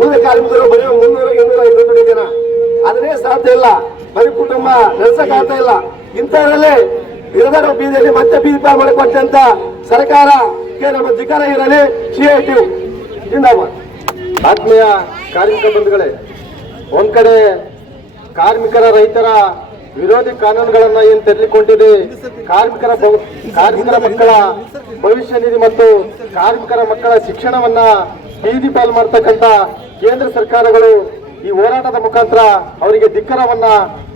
ಉಳಿದ ಕಾರ್ಮಿಕರು ಬರೀ 300-250 ಜನ, ಅದನ್ನೇ ಸಾಧ್ಯ ಇಲ್ಲ, ಬರೀ ಕುಟುಂಬ ನಡೆಸಕ್ ಆಗ್ತಾ ಇಲ್ಲ. ಇಂಥದ್ರಲ್ಲಿ ಇರದಾರ ಬೀದಿಯಲ್ಲಿ ಮತ್ತೆ ಬೀದಿ ಪಾಲ್ ಮಾಡಕ್ ಕೊಟ್ಟಂತ ಸರ್ಕಾರಕ್ಕೆ ನಮ್ಮ ಧಿಕಾರ ಇರಲಿ. ಸಿಐಟಿಯು ಜಿಂದಾಬಾದ್. ಆತ್ಮೀಯ ಕಾರ್ಮಿಕ ಬಂಧುಗಳೇ, ಒಂದ್ ಕಡೆ ಕಾರ್ಮಿಕರ, ರೈತರ ವಿರೋಧಿ ಕಾನೂನುಗಳನ್ನ ಏನ್ ತೆರಳಿಕೊಂಡಿದೆ, ಕಾರ್ಮಿಕರ ಮಕ್ಕಳ ಭವಿಷ್ಯ ನಿಧಿ ಮತ್ತು ಕಾರ್ಮಿಕರ ಮಕ್ಕಳ ಶಿಕ್ಷಣವನ್ನ ಬೀದಿ ಪಾಲ್ ಮಾಡ್ತಕ್ಕಂಥ ಕೇಂದ್ರ ಸರ್ಕಾರಗಳು ಈ ಹೋರಾಟದ ಮುಖಾಂತರ ಅವರಿಗೆ ಧಿಕ್ಕರವನ್ನ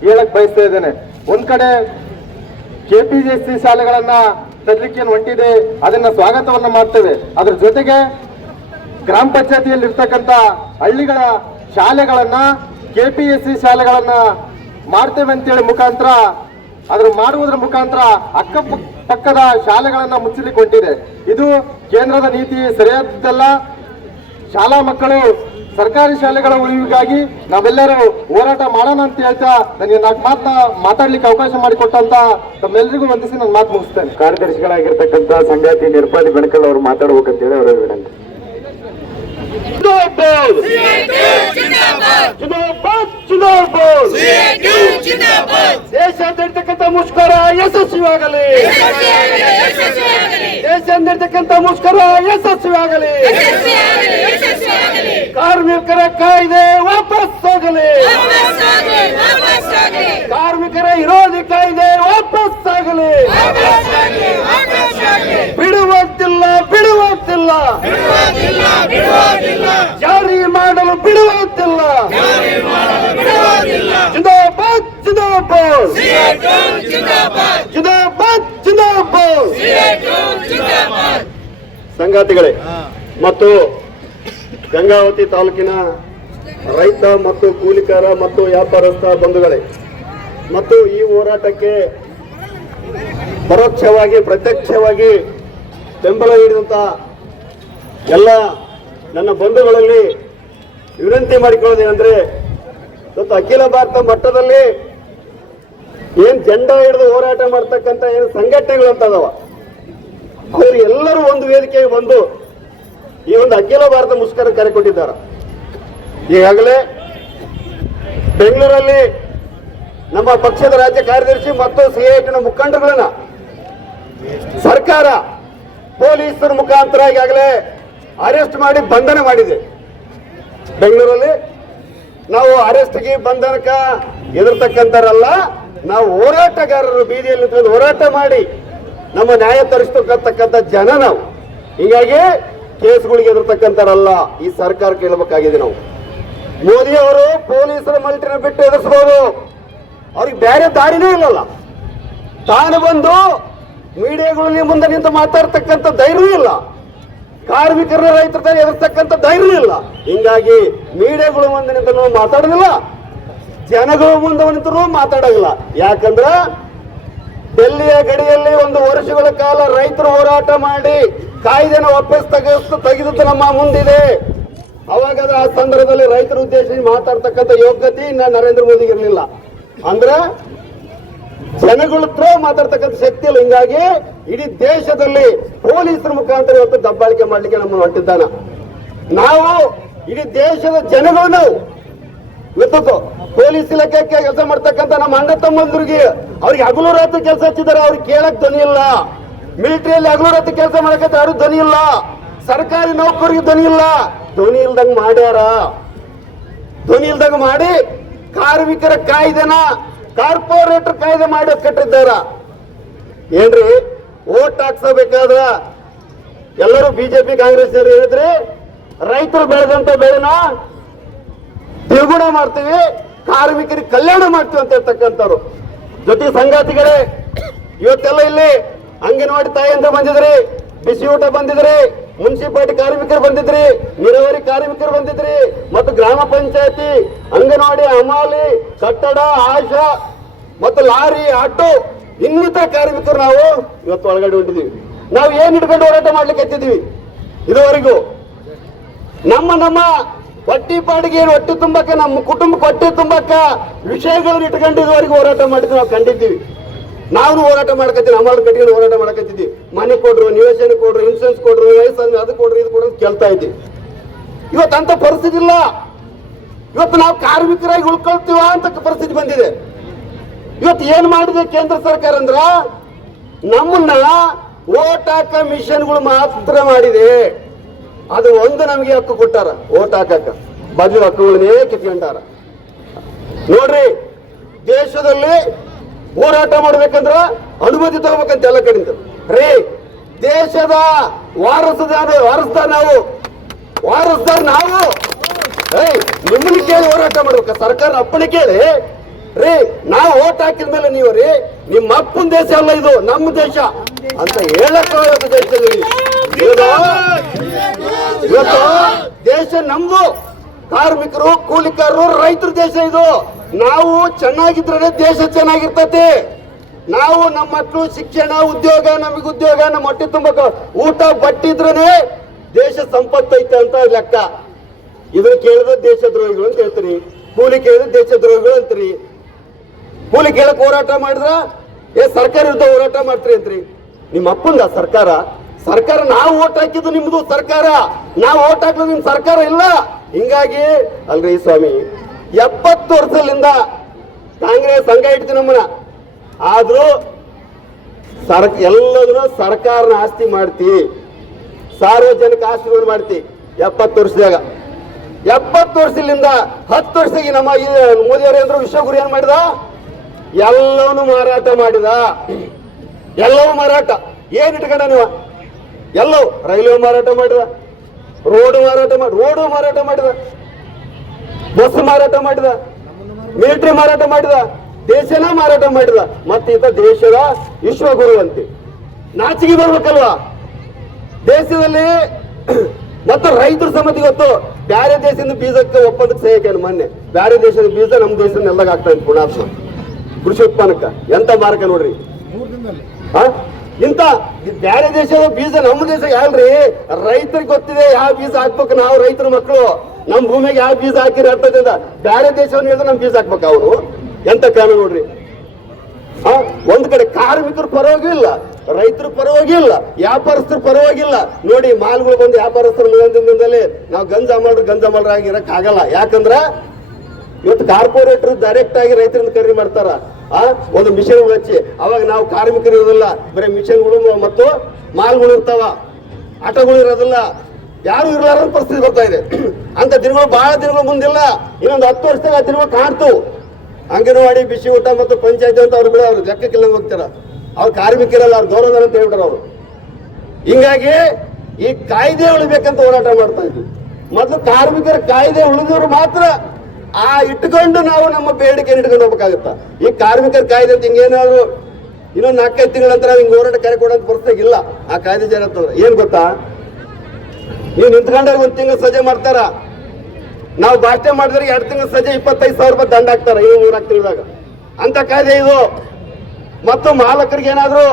ಹೇಳಕ್ ಬಯಸ್ತಾ ಇದ್ದೇನೆ. ಒಂದ್ ಕಡೆ ಕೆಪಿಎಸ್ಸಿ ಶಾಲೆಗಳನ್ನ ತರಲಿಕ್ಕೆ ಹೊಂಟಿದೆ, ಅದನ್ನ ಸ್ವಾಗತವನ್ನ ಮಾಡ್ತೇವೆ. ಅದ್ರ ಜೊತೆಗೆ ಗ್ರಾಮ ಪಂಚಾಯತಿಯಲ್ಲಿ ಇರ್ತಕ್ಕಂಥ ಹಳ್ಳಿಗಳ ಶಾಲೆಗಳನ್ನ ಕೆಪಿಎಸ್ಸಿ ಶಾಲೆಗಳನ್ನ ಮಾಡ್ತೇವೆ ಅಂತೇಳಿ ಮುಖಾಂತರ ಅದ್ರ ಮಾಡುವುದರ ಮುಖಾಂತರ ಅಕ್ಕಪಕ್ಕದ ಶಾಲೆಗಳನ್ನ ಮುಚ್ಚಲಿಕ್ಕೆ ಹೊಂಟಿದೆ. ಇದು ಕೇಂದ್ರದ ನೀತಿ ಸರಿಯಾದಲ್ಲ. ಶಾಲಾ ಮಕ್ಕಳು ಸರ್ಕಾರಿ ಶಾಲೆಗಳ ಉಳಿವಿಗಾಗಿ ನಾವೆಲ್ಲರೂ ಹೋರಾಟ ಮಾಡೋಣ ಅಂತ ಹೇಳ್ತಾ ನನಗೆ 4 ಮಾತನ್ನ ಮಾತಾಡ್ಲಿಕ್ಕೆ ಅವಕಾಶ ಮಾಡಿಕೊಟ್ಟಂತ ತಮ್ಮೆಲ್ಲರಿಗೂ ವಂದಿಸಿ ನನ್ನ ಮಾತು ಮುಗಿಸ್ತೇನೆ. ಕಾರ್ಯದರ್ಶಿಗಳಾಗಿರ್ತಕ್ಕಂಥ ಸಂಗಾತಿ ನಿರ್ಪಾದಿ ಬೆಣಕಲ್ ಅವರು ಮಾತಾಡಬೇಕಂತೇಳಿ ಅವರ ವಿನಂತಿ. ದೇಶಾದ್ಯಂತಕ್ಕಂಥ ಮುಷ್ಕರ ಯಶಸ್ವಿಯಾಗಲಿ, ದೇಶಾದ್ಯಂತಕ್ಕಂಥ ಮುಷ್ಕರ ಯಶಸ್ವಿಯಾಗಲಿ, ಕಾರ್ಮಿಕರ ಕಾಯ್ದೆ ವಾಪಸ್ ಹೋಗಲಿ, ಕಾರ್ಮಿಕರ ವಿರೋಧಿ ಕಾಯ್ದೆ ವಾಪಸ್ ಆಗಲಿ, ಬಿಡುವಂತಿಲ್ಲ, ಬಿಡುವಂತಿಲ್ಲ, ಜಾರಿ ಮಾಡಲು ಬಿಡುವಂತಿಲ್ಲ. ಜಿಂದಾಬಾದ್, ಜಿಂದಾಬಾದ್, ಜಿಂದಾಬಾದ್, ಜಿಂದಾಬಾದ್. ಸಂಗಾತಿಗಳೇ ಮತ್ತು ಗಂಗಾವತಿ ತಾಲೂಕಿನ ರೈತ ಮತ್ತು ಕೂಲಿಕಾರ ಮತ್ತು ವ್ಯಾಪಾರಸ್ಥ ಬಂಧುಗಳೇ, ಮತ್ತು ಈ ಹೋರಾಟಕ್ಕೆ ಪರೋಕ್ಷವಾಗಿ ಪ್ರತ್ಯಕ್ಷವಾಗಿ ಬೆಂಬಲ ನೀಡಿದಂಥ ಎಲ್ಲ ನನ್ನ ಬಂಧುಗಳಲ್ಲಿ ವಿನಂತಿ ಮಾಡಿಕೊಳ್ಳೋದೇನೆಂದ್ರೆ, ಇವತ್ತು ಅಖಿಲ ಭಾರತ ಮಟ್ಟದಲ್ಲಿ ಏನ್ ಜೆಂಡಾ ಹಿಡಿದು ಹೋರಾಟ ಮಾಡ್ತಕ್ಕಂಥ ಏನು ಸಂಘಟನೆಗಳು ಅಂತ ಅದಾವ, ಅವರು ಎಲ್ಲರೂ ಒಂದು ವೇದಿಕೆಗೆ ಬಂದು ಈ ಒಂದು ಅಖಿಲ ಭಾರತ ಮುಷ್ಕರ ಕರೆ ಕೊಟ್ಟಿದ್ದಾರೆ. ಈಗಾಗಲೇ ಬೆಂಗಳೂರಲ್ಲಿ ನಮ್ಮ ಪಕ್ಷದ ರಾಜ್ಯ ಕಾರ್ಯದರ್ಶಿ ಮತ್ತು ಸಿಐಟಿನ ಮುಖಂಡರುಗಳನ್ನ ಸರ್ಕಾರ ಪೊಲೀಸರ ಮುಖಾಂತರ ಈಗಾಗಲೇ ಅರೆಸ್ಟ್ ಮಾಡಿ ಬಂಧನ ಮಾಡಿದೆ. ಬೆಂಗಳೂರಲ್ಲಿ ನಾವು ಅರೆಸ್ಟ್ಗೆ ಬಂಧನಕ್ಕೆ ಎದುರ್ತಕ್ಕಂಥರಲ್ಲ, ನಾವು ಹೋರಾಟಗಾರರು ಬೀದಿಯಲ್ಲಿ ನಿಂತ್ಕೊಂಡು ಹೋರಾಟ ಮಾಡಿ ನಮ್ಮ ನ್ಯಾಯ ತರಿಸ್ತಕ್ಕಂಥ ಜನ ನಾವು. ಹೀಗಾಗಿ ಕೇಸ್ಗಳಿಗೆ ಎದುರ್ತಕ್ಕಂಥರಲ್ಲ ಈ ಸರ್ಕಾರ ಕೇಳಬೇಕಾಗಿದೆ ನಾವು. ಮೋದಿ ಅವರು ಪೊಲೀಸರ ಮಲ್ಟಿನ ಬಿಟ್ಟು ಎದುರಿಸಬಹುದು, ಅವ್ರಿಗೆ ಬೇರೆ ದಾರಿನೇ ಇಲ್ಲಲ್ಲ. ತಾನು ಬಂದು ಮೀಡಿಯಾಗಳಲ್ಲಿ ಮುಂದೆ ನಿಂತು ಮಾತಾಡ್ತಕ್ಕಂಥ ಧೈರ್ಯ ಇಲ್ಲ, ಕಾರ್ಮಿಕರ ರೈತರ ಎದುರಿಸ್ತಕ್ಕಂಥ ಧೈರ್ಯ ಇಲ್ಲ. ಹಿಂಗಾಗಿ ಮೀಡಿಯಾಗಳು ಮುಂದೆ ನಿಂತು ಮಾತಾಡೋದಿಲ್ಲ, ಜನಗಳು ಮುಂದೆ ನಿಂತರೂ ಮಾತಾಡೋದಿಲ್ಲ. ಯಾಕಂದ್ರ ಡೆಲ್ಲಿಯ ಗಡಿಯಲ್ಲಿ 1 ವರ್ಷಗಳ ಕಾಲ ರೈತರು ಹೋರಾಟ ಮಾಡಿ ಕಾಯ್ದೆನ ವಾಪಸ್ ತೆಗೆದು ನಮ್ಮ ಮುಂದಿದೆ. ಅವಾಗ ಆ ಸಂದರ್ಭದಲ್ಲಿ ರೈತರ ಉದ್ದೇಶ ಮಾತಾಡ್ತಕ್ಕಂಥ ಯೋಗ್ಯತೆ ನರೇಂದ್ರ ಮೋದಿಗೆ ಇರಲಿಲ್ಲ. ಅಂದ್ರ ಜನಗಳ ಹತ್ರ ಮಾತಾಡ್ತಕ್ಕಂಥ ಶಕ್ತಿ ಇಲ್ಲ. ಹಿಂಗಾಗಿ ಇಡೀ ದೇಶದಲ್ಲಿ ಪೊಲೀಸರ ಮುಖಾಂತರ ಇವತ್ತು ದಬ್ಬಾಳಿಕೆ ಮಾಡ್ಲಿಕ್ಕೆ ನಮ್ಮನ್ನು ಹೊಂಟಿದ್ದಾನ. ನಾವು ಇಡೀ ದೇಶದ ಜನಗಳು ನಾವು ಇವತ್ತು ಪೊಲೀಸ್ ಇಲಾಖೆಗೆ ಕೆಲಸ ಮಾಡ್ತಕ್ಕಂಥ ನಮ್ಮ ಅಣ್ಣ ತಮ್ಮಂದ್ರಿಗೆ ಅವ್ರಿಗೆ ಹಗಲು ರಾತ್ರಿ ಕೆಲಸ ಹಚ್ಚಿದ್ದಾರೆ, ಅವ್ರಿಗೆ ಕೇಳಕ್ ಧ್ವನಿ ಇಲ್ಲ. ಮಿಲಿಟರಿಯಲ್ಲಿ ಹಗಲು ರಾತ್ರಿ ಕೆಲಸ ಮಾಡಕತ್ತ ಯಾರು ಧ್ವನಿ ಇಲ್ಲ. ಸರ್ಕಾರಿ ನೌಕರಿಗೆ ಧ್ವನಿ ಇಲ್ಲ. ಧ್ವನಿ ಇಲ್ದಂಗ ಮಾಡ್ಯಾರ. ಧ್ವನಿ ಇಲ್ದಂಗ ಮಾಡಿ ಕಾರ್ಮಿಕರ ಕಾಯ್ದೆನ ಕಾರ್ಪೊರೇಟರ್ ಕಾಯ್ದೆ ಮಾಡಿ ಕಟ್ಟಿದ್ದಾರ. ಏನ್ರಿ ಓಟ್ ಹಾಕ್ಸಬೇಕಾದ್ರ ಎಲ್ಲರೂ ಬಿಜೆಪಿ ಕಾಂಗ್ರೆಸ್ ಹೇಳಿದ್ರಿ ರೈತರು ಬೆಳೆದಂತ ಬೆಳೆನ ದ್ವಿಗುಣ ಮಾಡ್ತೀವಿ, ಕಾರ್ಮಿಕರಿಗೆ ಕಲ್ಯಾಣ ಮಾಡ್ತೀವಿ ಅಂತ ಹೇಳ್ತಕ್ಕಂಥವ್ರು. ಜೊತೆ ಸಂಗಾತಿಗಳೇ, ಇವತ್ತೆಲ್ಲ ಇಲ್ಲಿ ಅಂಗನವಾಡಿ ತಾಯಿಯಿಂದ ಬಂದಿದ್ರಿ, ಬಿಸಿ ಊಟ ಬಂದಿದ್ರಿ, ಮುನ್ಸಿಪಾಲಿಟಿ ಕಾರ್ಮಿಕರು ಬಂದಿದ್ರಿ, ನೀರಾವರಿ ಕಾರ್ಮಿಕರು ಬಂದಿದ್ರಿ, ಮತ್ತು ಗ್ರಾಮ ಪಂಚಾಯತಿ, ಅಂಗನವಾಡಿ, ಹಮಾಲಿ, ಕಟ್ಟಡ, ಆಶಾ ಮತ್ತು ಲಾರಿ, ಆಟೋ ಇನ್ನಿತರ ಕಾರ್ಮಿಕರು ನಾವು ಇವತ್ತು ಒಳಗಡೆ ಹೊಂಟಿದೀವಿ. ನಾವು ಏನ್ ಹಿಡ್ಕೊಂಡು ಹೋರಾಟ ಮಾಡ್ಲಿಕ್ಕೆ ಎತ್ತಿದ್ವಿ ಇದುವರೆಗೂ? ನಮ್ಮ ಹೊಟ್ಟಿ ಪಾಡಿಗೆ ಏನು ಹೊಟ್ಟೆ ತುಂಬಕ್ಕ, ನಮ್ಮ ಕುಟುಂಬಕ್ಕೆ ಹೊಟ್ಟೆ ತುಂಬಕ್ಕ ವಿಷಯಗಳನ್ನು ಇಟ್ಕೊಂಡು ಇದುವರೆಗೂ ಹೋರಾಟ ಮಾಡಿದ್ವಿ. ನಾವು ಕಂಡಿದ್ದೀವಿ. ನಾವು ಹೋರಾಟ ಮಾಡ್ಕತ್ತೀವಿ, ಅಮೌಂಟ್ ಕಟ್ಕೊಂಡು ಹೋರಾಟ ಮಾಡಕತ್ತಿದ್ವಿ. ಮನೆ ಕೊಡ್ರು, ನಿವೇಶನ ಕೊಡ್ರು, ಇನ್ಶೂರೆನ್ಸ್ ಕೊಡ್ರು, ವಯಸ್ಸನ್ನು ಅದು ಕೊಡ್ರು, ಇದು ಕೊಡ್ರು ಕೇಳ್ತಾ ಇದ್ವಿ. ಇವತ್ತು ಅಂತ ಪರಿಸ್ಥಿತಿ ಇಲ್ಲ. ಇವತ್ತು ನಾವು ಕಾರ್ಮಿಕರಾಗಿ ಉಳ್ಕೊಳ್ತೀವ ಅಂತ ಪರಿಸ್ಥಿತಿ ಬಂದಿದೆ. ಇವತ್ತು ಏನ್ ಮಾಡಿದೆ ಕೇಂದ್ರ ಸರ್ಕಾರ ಅಂದ್ರ ನಮ್ಮನ್ನ ಓಟ್ ಹಾಕ ಮಿಷನ್ಗಳು ಮಾತ್ರ ಮಾಡಿದೆ. ಅದು ಒಂದು ನಮಗೆ ಹಕ್ಕು ಕೊಟ್ಟಾರ, ಓಟ್ ಹಾಕಕ್ಕ. ಬದಲು ಹಕ್ಕುಗಳನ್ನೇ ಕಿತ್ಕೊಂಡಾರ. ನೋಡ್ರಿ, ದೇಶದಲ್ಲಿ ಹೋರಾಟ ಮಾಡ್ಬೇಕಂದ್ರ ಅನುಮತಿ ತಗೋಬೇಕಂತ ಎಲ್ಲ ಕಡೆಯಿಂದ ರೀ. ದೇಶದ ವಾರಸದಾರ ನಾವು ನಿಮ್ಮನ್ನ ಕೇಳಿ ಹೋರಾಟ ಮಾಡ್ಬೇಕ. ಸರ್ಕಾರ ಅಪ್ಪಣೆ ಕೇಳಿ ರೀ, ನಾವು ಓಟ್ ಹಾಕಿದ ಮೇಲೆ ನೀವು ರೀ ನಿಮ್ಮ ಅಪ್ಪನ ದೇಶ ಅಲ್ಲ, ಇದು ನಮ್ಮ ದೇಶ ಅಂತ ಹೇಳಕ್ಕ ದೇಶದಲ್ಲಿ ಇವತ್ತು ದೇಶ ನಮ್ದು. ಕಾರ್ಮಿಕರು, ಕೂಲಿಕಾರರು, ರೈತರ ದೇಶ ಇದು. ನಾವು ಚೆನ್ನಾಗಿದ್ರೆ ದೇಶ ಚೆನ್ನಾಗಿರ್ತತಿ. ನಾವು ನಮ್ಮ ಮಕ್ಕಳು ಶಿಕ್ಷಣ, ಉದ್ಯೋಗ, ನಮಗೆ ಉದ್ಯೋಗ, ನಮ್ಮ ಹೊಟ್ಟೆ ತುಂಬಕ ಊಟ ಬಟ್ಟಿದ್ರೇ ದೇಶ ಸಂಪತ್ತೈತೆ ಅಂತ ಲೆಕ್ಕ. ಇದನ್ನ ಕೇಳಿದ್ರೆ ದೇಶದ್ರೋಹಿಗಳು ಅಂತ ಹೇಳ್ತೀರಿ, ಕೂಲಿ ಕೇಳಿದ್ರೆ ದೇಶದ್ರೋಹಿಗಳು ಅಂತೀರಿ. ಕೂಲಿ ಕೇಳಕ್ ಹೋರಾಟ ಮಾಡಿದ್ರ ಸರ್ಕಾರ ವಿರುದ್ಧ ಹೋರಾಟ ಮಾಡ್ತೀರಿ ಅಂತ್ರಿ. ನಿಮ್ಮ ಅಪ್ಪಂದ ಸರ್ಕಾರ ನಾವು ಓಟ್ ಹಾಕಿದ್ದು ನಿಮ್ದು ಸರ್ಕಾರ, ನಾವು ಓಟ್ ಹಾಕಿದ್ದು ನಿಮ್ ಸರ್ಕಾರ ಇಲ್ಲ. ಹಿಂಗಾಗಿ ಅಲ್ರಿ ಸ್ವಾಮಿ, 70 ವರ್ಷದಿಂದ ಕಾಂಗ್ರೆಸ್ ಸಂಘ ಇಡ್ತೀವಿ ನಮ್ಮನ್ನ. ಆದ್ರೂ ಎಲ್ಲದನ್ನು ಸರ್ಕಾರನ ಆಸ್ತಿ ಮಾಡ್ತಿ, ಸಾರ್ವಜನಿಕ ಆಸ್ತಿಗಳನ್ನು ಮಾಡ್ತಿ. 70 ವರ್ಷದಾಗ 70 ವರ್ಷದಿಂದ 10 ವರ್ಷಕ್ಕೆ ನಮ್ಮ ಮೋದಿಯವರು ಅಂದ್ರು ವಿಶ್ವಗುರು ಏನ್ ಮಾಡಿದ? ಎಲ್ಲವನ್ನೂ ಮಾರಾಟ ಮಾಡಿದ. ಎಲ್ಲವೂ ಮಾರಾಟ. ಏನ್ ಇಟ್ಕೊಂಡ ನೀವು? ಎಲ್ಲವೂ ರೈಲ್ವೆ ಮಾರಾಟ ಮಾಡಿದ, ರೋಡ್ ಮಾರಾಟ ಮಾಡಿದ, ಬಸ್ ಮಾರಾಟ ಮಾಡಿದ, ಮಿಲಿಟರಿ ಮಾರಾಟ ಮಾಡಿದ, ದೇಶನ ಮಾರಾಟ ಮಾಡಿದ. ಮತ್ತೆ ಈತ ದೇಶದ ವಿಶ್ವಗುರು ಅಂತೆ. ನಾಚಿಕೆ ಬರ್ಬೇಕಲ್ವಾ ದೇಶದಲ್ಲಿ? ಮತ್ತು ರೈತರ ಸಮಿತಿ ಗೊತ್ತು, ಬ್ಯಾರೆ ದೇಶದಿಂದ ಬೀಜಕ್ಕೆ ಒಪ್ಪಂದಕ್ಕೆ ಸಹಿ ಮೊನ್ನೆ. ಬ್ಯಾರೆ ದೇಶದ ಬೀಜ ನಮ್ಮ ದೇಶದ ಎಲ್ಲಾಗ ಆಗ್ತಾ ಇತ್ತು ಪುಣಾತ್ಮ ಕೃಷಿ ಉತ್ಪನ್ನಕ್ಕ. ಎಂತ ಮಾರಕ ನೋಡ್ರಿ. ಇಂತ ಬ್ಯಾರೆ ದೇಶದ ಬೀಜ ನಮ್ಮ ದೇಶ ಯಾಲ್ರಿ? ರೈತರಿಗೆ ಗೊತ್ತಿದೆ ಯಾವ ಬೀಜ ಹಾಕ್ಬೇಕು. ನಾವು ರೈತರ ಮಕ್ಕಳು, ನಮ್ಮ ಭೂಮಿಗೆ ಯಾವ ಬೀಜ ಹಾಕಿರಿ ಅರ್ಥದಿಂದ ಬ್ಯಾರೆ ದೇಶವನ್ನು ಹೇಳಿದ್ರೆ ನಮ್ ಬೀಜ ಹಾಕ್ಬೇಕು. ಅವರು ಎಂತ ಕಾನೂನು ನೋಡ್ರಿ. ಒಂದ್ ಕಡೆ ಕಾರ್ಮಿಕರ ಪರವಾಗಿ ಇಲ್ಲ, ರೈತರ ಪರವಾಗಿ ಇಲ್ಲ, ವ್ಯಾಪಾರಸ್ಥರ ಪರವಾಗಿಲ್ಲ. ನೋಡಿ, ಮಾಲ್ಗಳು ಬಂದು ವ್ಯಾಪಾರಸ್ಥರ ನಿರಂತರದಿಂದಲೇ ನಾವು ಗಂಜಾ ಆಗಿರಕ್ ಆಗಲ್ಲ. ಯಾಕಂದ್ರ ಇವತ್ತು ಕಾರ್ಪೊರೇಟರ್ ಡೈರೆಕ್ಟ್ ಆಗಿ ರೈತರನ್ನ ಖರೀದಿ ಮಾಡ್ತಾರ. ಒಂದು ಮಿಷನ್ ಹಚ್ಚಿ, ಅವಾಗ ನಾವು ಕಾರ್ಮಿಕರು ಇರೋದಿಲ್ಲ, ಬರೀ ಮಿಷನ್ಗಳು ಮತ್ತು ಮಾಲ್ಗಳು ಇರ್ತಾವ, ಆಟೋಗಳು ಇರೋದಿಲ್ಲ, ಯಾರು ಇರಲಾರ ಪರಿಸ್ಥಿತಿ ಬರ್ತಾ ಇದೆ. ಅಂತ ದಿನಗಳು ಬಹಳ ದಿನಗಳು ಮುಂದಿಲ್ಲ. ಇನ್ನೊಂದು 10 ವರ್ಷದಾಗ ಆ ದಿನಗಳು ಕಾಣ್ತು. ಅಂಗನವಾಡಿ ಬಿಸಿ ಊಟ ಮತ್ತು ಪಂಚಾಯತಿ ಅಂತ ಅವ್ರು ಬಿಡೋ ಅವ್ರು ಲೆಕ್ಕಕ್ಕಿಲ್ಲ ಹೋಗ್ತಾರ. ಅವ್ರು ಕಾರ್ಮಿಕರಲ್ಲ, ಅವ್ರು ಗೌರವಧನ ಅಂತ ಹೇಳ್ಬಿಡ್ರ ಅವರು. ಹಿಂಗಾಗಿ ಈ ಕಾಯ್ದೆ ಉಳಿಬೇಕಂತ ಹೋರಾಟ ಮಾಡ್ತಾ ಇದ್ವಿ. ಮೊದಲು ಕಾರ್ಮಿಕರ ಕಾಯ್ದೆ ಉಳಿದವರು ಮಾತ್ರ ಆ ಇಟ್ಕೊಂಡು ನಾವು ನಮ್ಮ ಬೇಡಿಕೆ ಇಟ್ಕೊಂಡು ಹೋಗ್ಬೇಕಾಗುತ್ತ. ಈ ಕಾರ್ಮಿಕರ ಕಾಯ್ದೆ ಅಂತ ಹಿಂಗೇನಾದ್ರು ಇನ್ನೊಂದು 4-5 ತಿಂಗಳ ನಂತರ ಹಿಂಗೆ ಹೋರಾಟ ಕರೆ ಕೊಡೋಂತ ಪರಿಸ್ಥಿತಿ ಇಲ್ಲ. ಆ ಕಾಯ್ದೆ ಜಾರಿ ಆಗ್ತದೆ. ಏನ್ ಗೊತ್ತಾ, ನೀವು ನಿಂತ್ಕೊಂಡ್ರೆ 1 ತಿಂಗಳು ಸಜೆ ಮಾಡ್ತಾರ, ನಾವು ಭಾಷಣ ಮಾಡಿದ್ರೆ 2 ತಿಂಗಳ ಸಜೆ 25,000 ರೂಪಾಯಿ ದಂಡ ಹಾಕ್ತಾರ. ಇನ್ನು 3 ತಿಂಗಳಾಗ ಅಂತ ಕಾಯ್ದೆ ಇದು. ಮತ್ತು ಮಾಲಕರಿಗೆ ಏನಾದ್ರು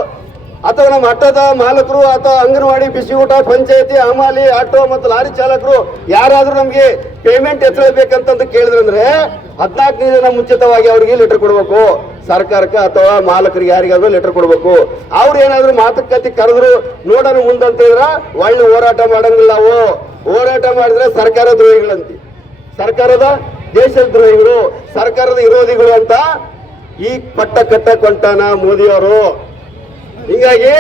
ಅಥವಾ ನಮ್ಮ ಆಟೋದ ಮಾಲಕರು ಅಥವಾ ಅಂಗನವಾಡಿ ಬಿಸಿ ಊಟ ಪಂಚಾಯತಿ ಹಮಾಲಿ ಆಟೋ ಮತ್ತು ಲಾರಿ ಚಾಲಕರು ಯಾರಾದ್ರೂ ನಮ್ಗೆ ಪೇಮೆಂಟ್ ಹೆಚ್ಚಳಬೇಕಂತಂದು ಕೇಳಿದ್ರಂದ್ರೆ 14 ದಿನ ಮುಂಚಿತವಾಗಿ ಅವ್ರಿಗೆ ಲೆಟರ್ ಕೊಡ್ಬೇಕು ಸರ್ಕಾರಕ್ಕೆ ಅಥವಾ ಮಾಲಕರಿಗೆ ಯಾರಿಗಾದ್ರೂ ಲೆಟರ್ ಕೊಡ್ಬೇಕು. ಅವ್ರು ಏನಾದ್ರು ಮಾತುಕತೆ ಕರೆದ್ರು ನೋಡೋಣ ಮುಂದಂತ ಹೇಳಿದ್ರ ಒಳ್ಳೆ ಹೋರಾಟ ಮಾಡಂಗಿಲ್ಲ. ನಾವು ಹೋರಾಟ ಮಾಡಿದ್ರೆ ಸರ್ಕಾರ ದ್ರೋಹಿಗಳಂತೆ, ಸರ್ಕಾರದ ದೇಶದ ದ್ರೋಹಿಗಳು, ಸರ್ಕಾರದ ವಿರೋಧಿಗಳು ಅಂತ ಈ ಪಟ್ಟ ಕೊಂಟಾನ ಮೋದಿಯವರು. ಹೀಗಾಗಿ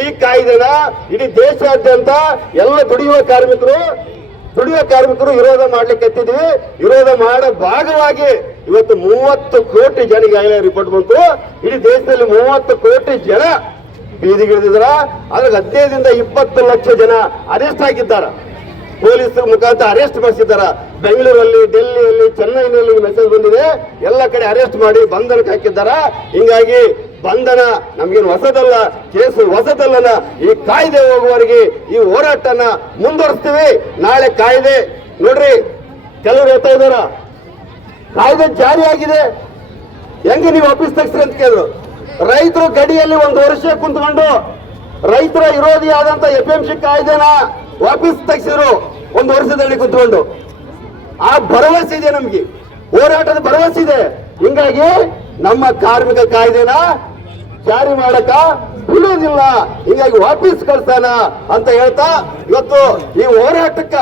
ಈ ಕಾಯ್ದೆನ ಇಡೀ ದೇಶಾದ್ಯಂತ ಎಲ್ಲ ದುಡಿಯುವ ಕಾರ್ಮಿಕರು ವಿರೋಧ ಮಾಡ್ಲಿಕ್ಕೆ ಎತ್ತಿದ್ವಿ. ವಿರೋಧ ಮಾಡೋ ಭಾಗವಾಗಿ ಇವತ್ತು 30 ಕೋಟಿ ಜನ ರಿಪೋರ್ಟ್ ಬಂತು. ಇಡೀ ದೇಶದಲ್ಲಿ 30 ಕೋಟಿ ಜನ ಬೀದಿಗಿಳಿದಿದ್ರ. ಅದ್ರಾಗ 15ರಿಂದ 20 ಲಕ್ಷ ಜನ ಅರೆಸ್ಟ್ ಆಗಿದ್ದಾರೆ. ಪೊಲೀಸರ ಮುಖಾಂತರ ಅರೆಸ್ಟ್ ಮಾಡಿಸಿದ್ದಾರೆ. ಬೆಂಗಳೂರಲ್ಲಿ, ಡೆಲ್ಲಿಯಲ್ಲಿ, ಚೆನ್ನೈನಲ್ಲಿ ಮೆಸೇಜ್ ಬಂದಿದೆ. ಎಲ್ಲ ಕಡೆ ಅರೆಸ್ಟ್ ಮಾಡಿ ಬಂಧನಕ್ಕೆ ಹಾಕಿದ್ದಾರೆ. ಹಿಂಗಾಗಿ ಬಂಧನ ನಮ್ಗೇನು ಹೊಸದಲ್ಲ, ಕೇಸು ಹೊಸದಲ್ಲ. ಈ ಕಾಯ್ದೆ ಹೋಗುವವರೆಗೆ ಈ ಹೋರಾಟನ ಮುಂದುವರಿಸ್ತೀವಿ. ನಾಳೆ ಕಾಯ್ದೆ ನೋಡ್ರಿ, ಕೆಲವರು ಹೇಳ್ತಾ ಇದಾರ ಕಾಯ್ದೆ ಜಾರಿ ಆಗಿದೆ, ಹೆಂಗೆ ನೀವು ವಾಪಸ್ ತೆಗ್ಸ್ರಿ ಅಂತ ಕೇಳಿದ್ರು. ರೈತರು ಗಡಿಯಲ್ಲಿ 1 ವರ್ಷ ಕುಂತ್ಕೊಂಡು ರೈತರ ವಿರೋಧಿ ಆದಂತ FMC ಕಾಯ್ದೆನ ವಾಪಸ್ ತೆಗ್ಸಿದ್ರು 1 ವರ್ಷದಲ್ಲಿ ಕುಂತ್ಕೊಂಡು. ಆ ಭರವಸೆ ಇದೆ ನಮ್ಗೆ, ಹೋರಾಟದ ಭರವಸೆ ಇದೆ. ಹಿಂಗಾಗಿ ನಮ್ಮ ಕಾರ್ಮಿಕ ಕಾಯ್ದೆನ ಜಾರಿ ಮಾಡಕ ಬಿಡೋದಿಲ್ಲ. ಹಿಂಗಾಗಿ ವಾಪಸ್ ಕಳ್ಸಾನ ಅಂತ ಹೇಳ್ತಾ ಇವತ್ತು ಈ ಹೋರಾಟಕ್ಕ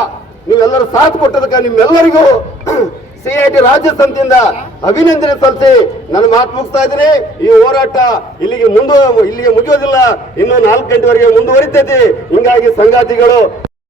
ನೀವೆಲ್ಲರೂ ಸಾಥ್ ಕೊಟ್ಟದಕ್ಕ ನಿಮ್ಮೆಲ್ಲರಿಗೂ CIT ರಾಜ್ಯ ಸಮಿತಿಯಿಂದ ಅಭಿನಂದನೆ ಸಲ್ಲಿಸಿ ನನ್ನ ಮಾತು ಮುಗಿಸ್ತಾ ಇದ್ದೀನಿ. ಈ ಹೋರಾಟ ಇಲ್ಲಿಗೆ ಮುಗಿಯೋದಿಲ್ಲ, ಇನ್ನು 4 ಗಂಟೆವರೆಗೆ ಮುಂದುವರಿತೈತಿ. ಹಿಂಗಾಗಿ ಸಂಗಾತಿಗಳು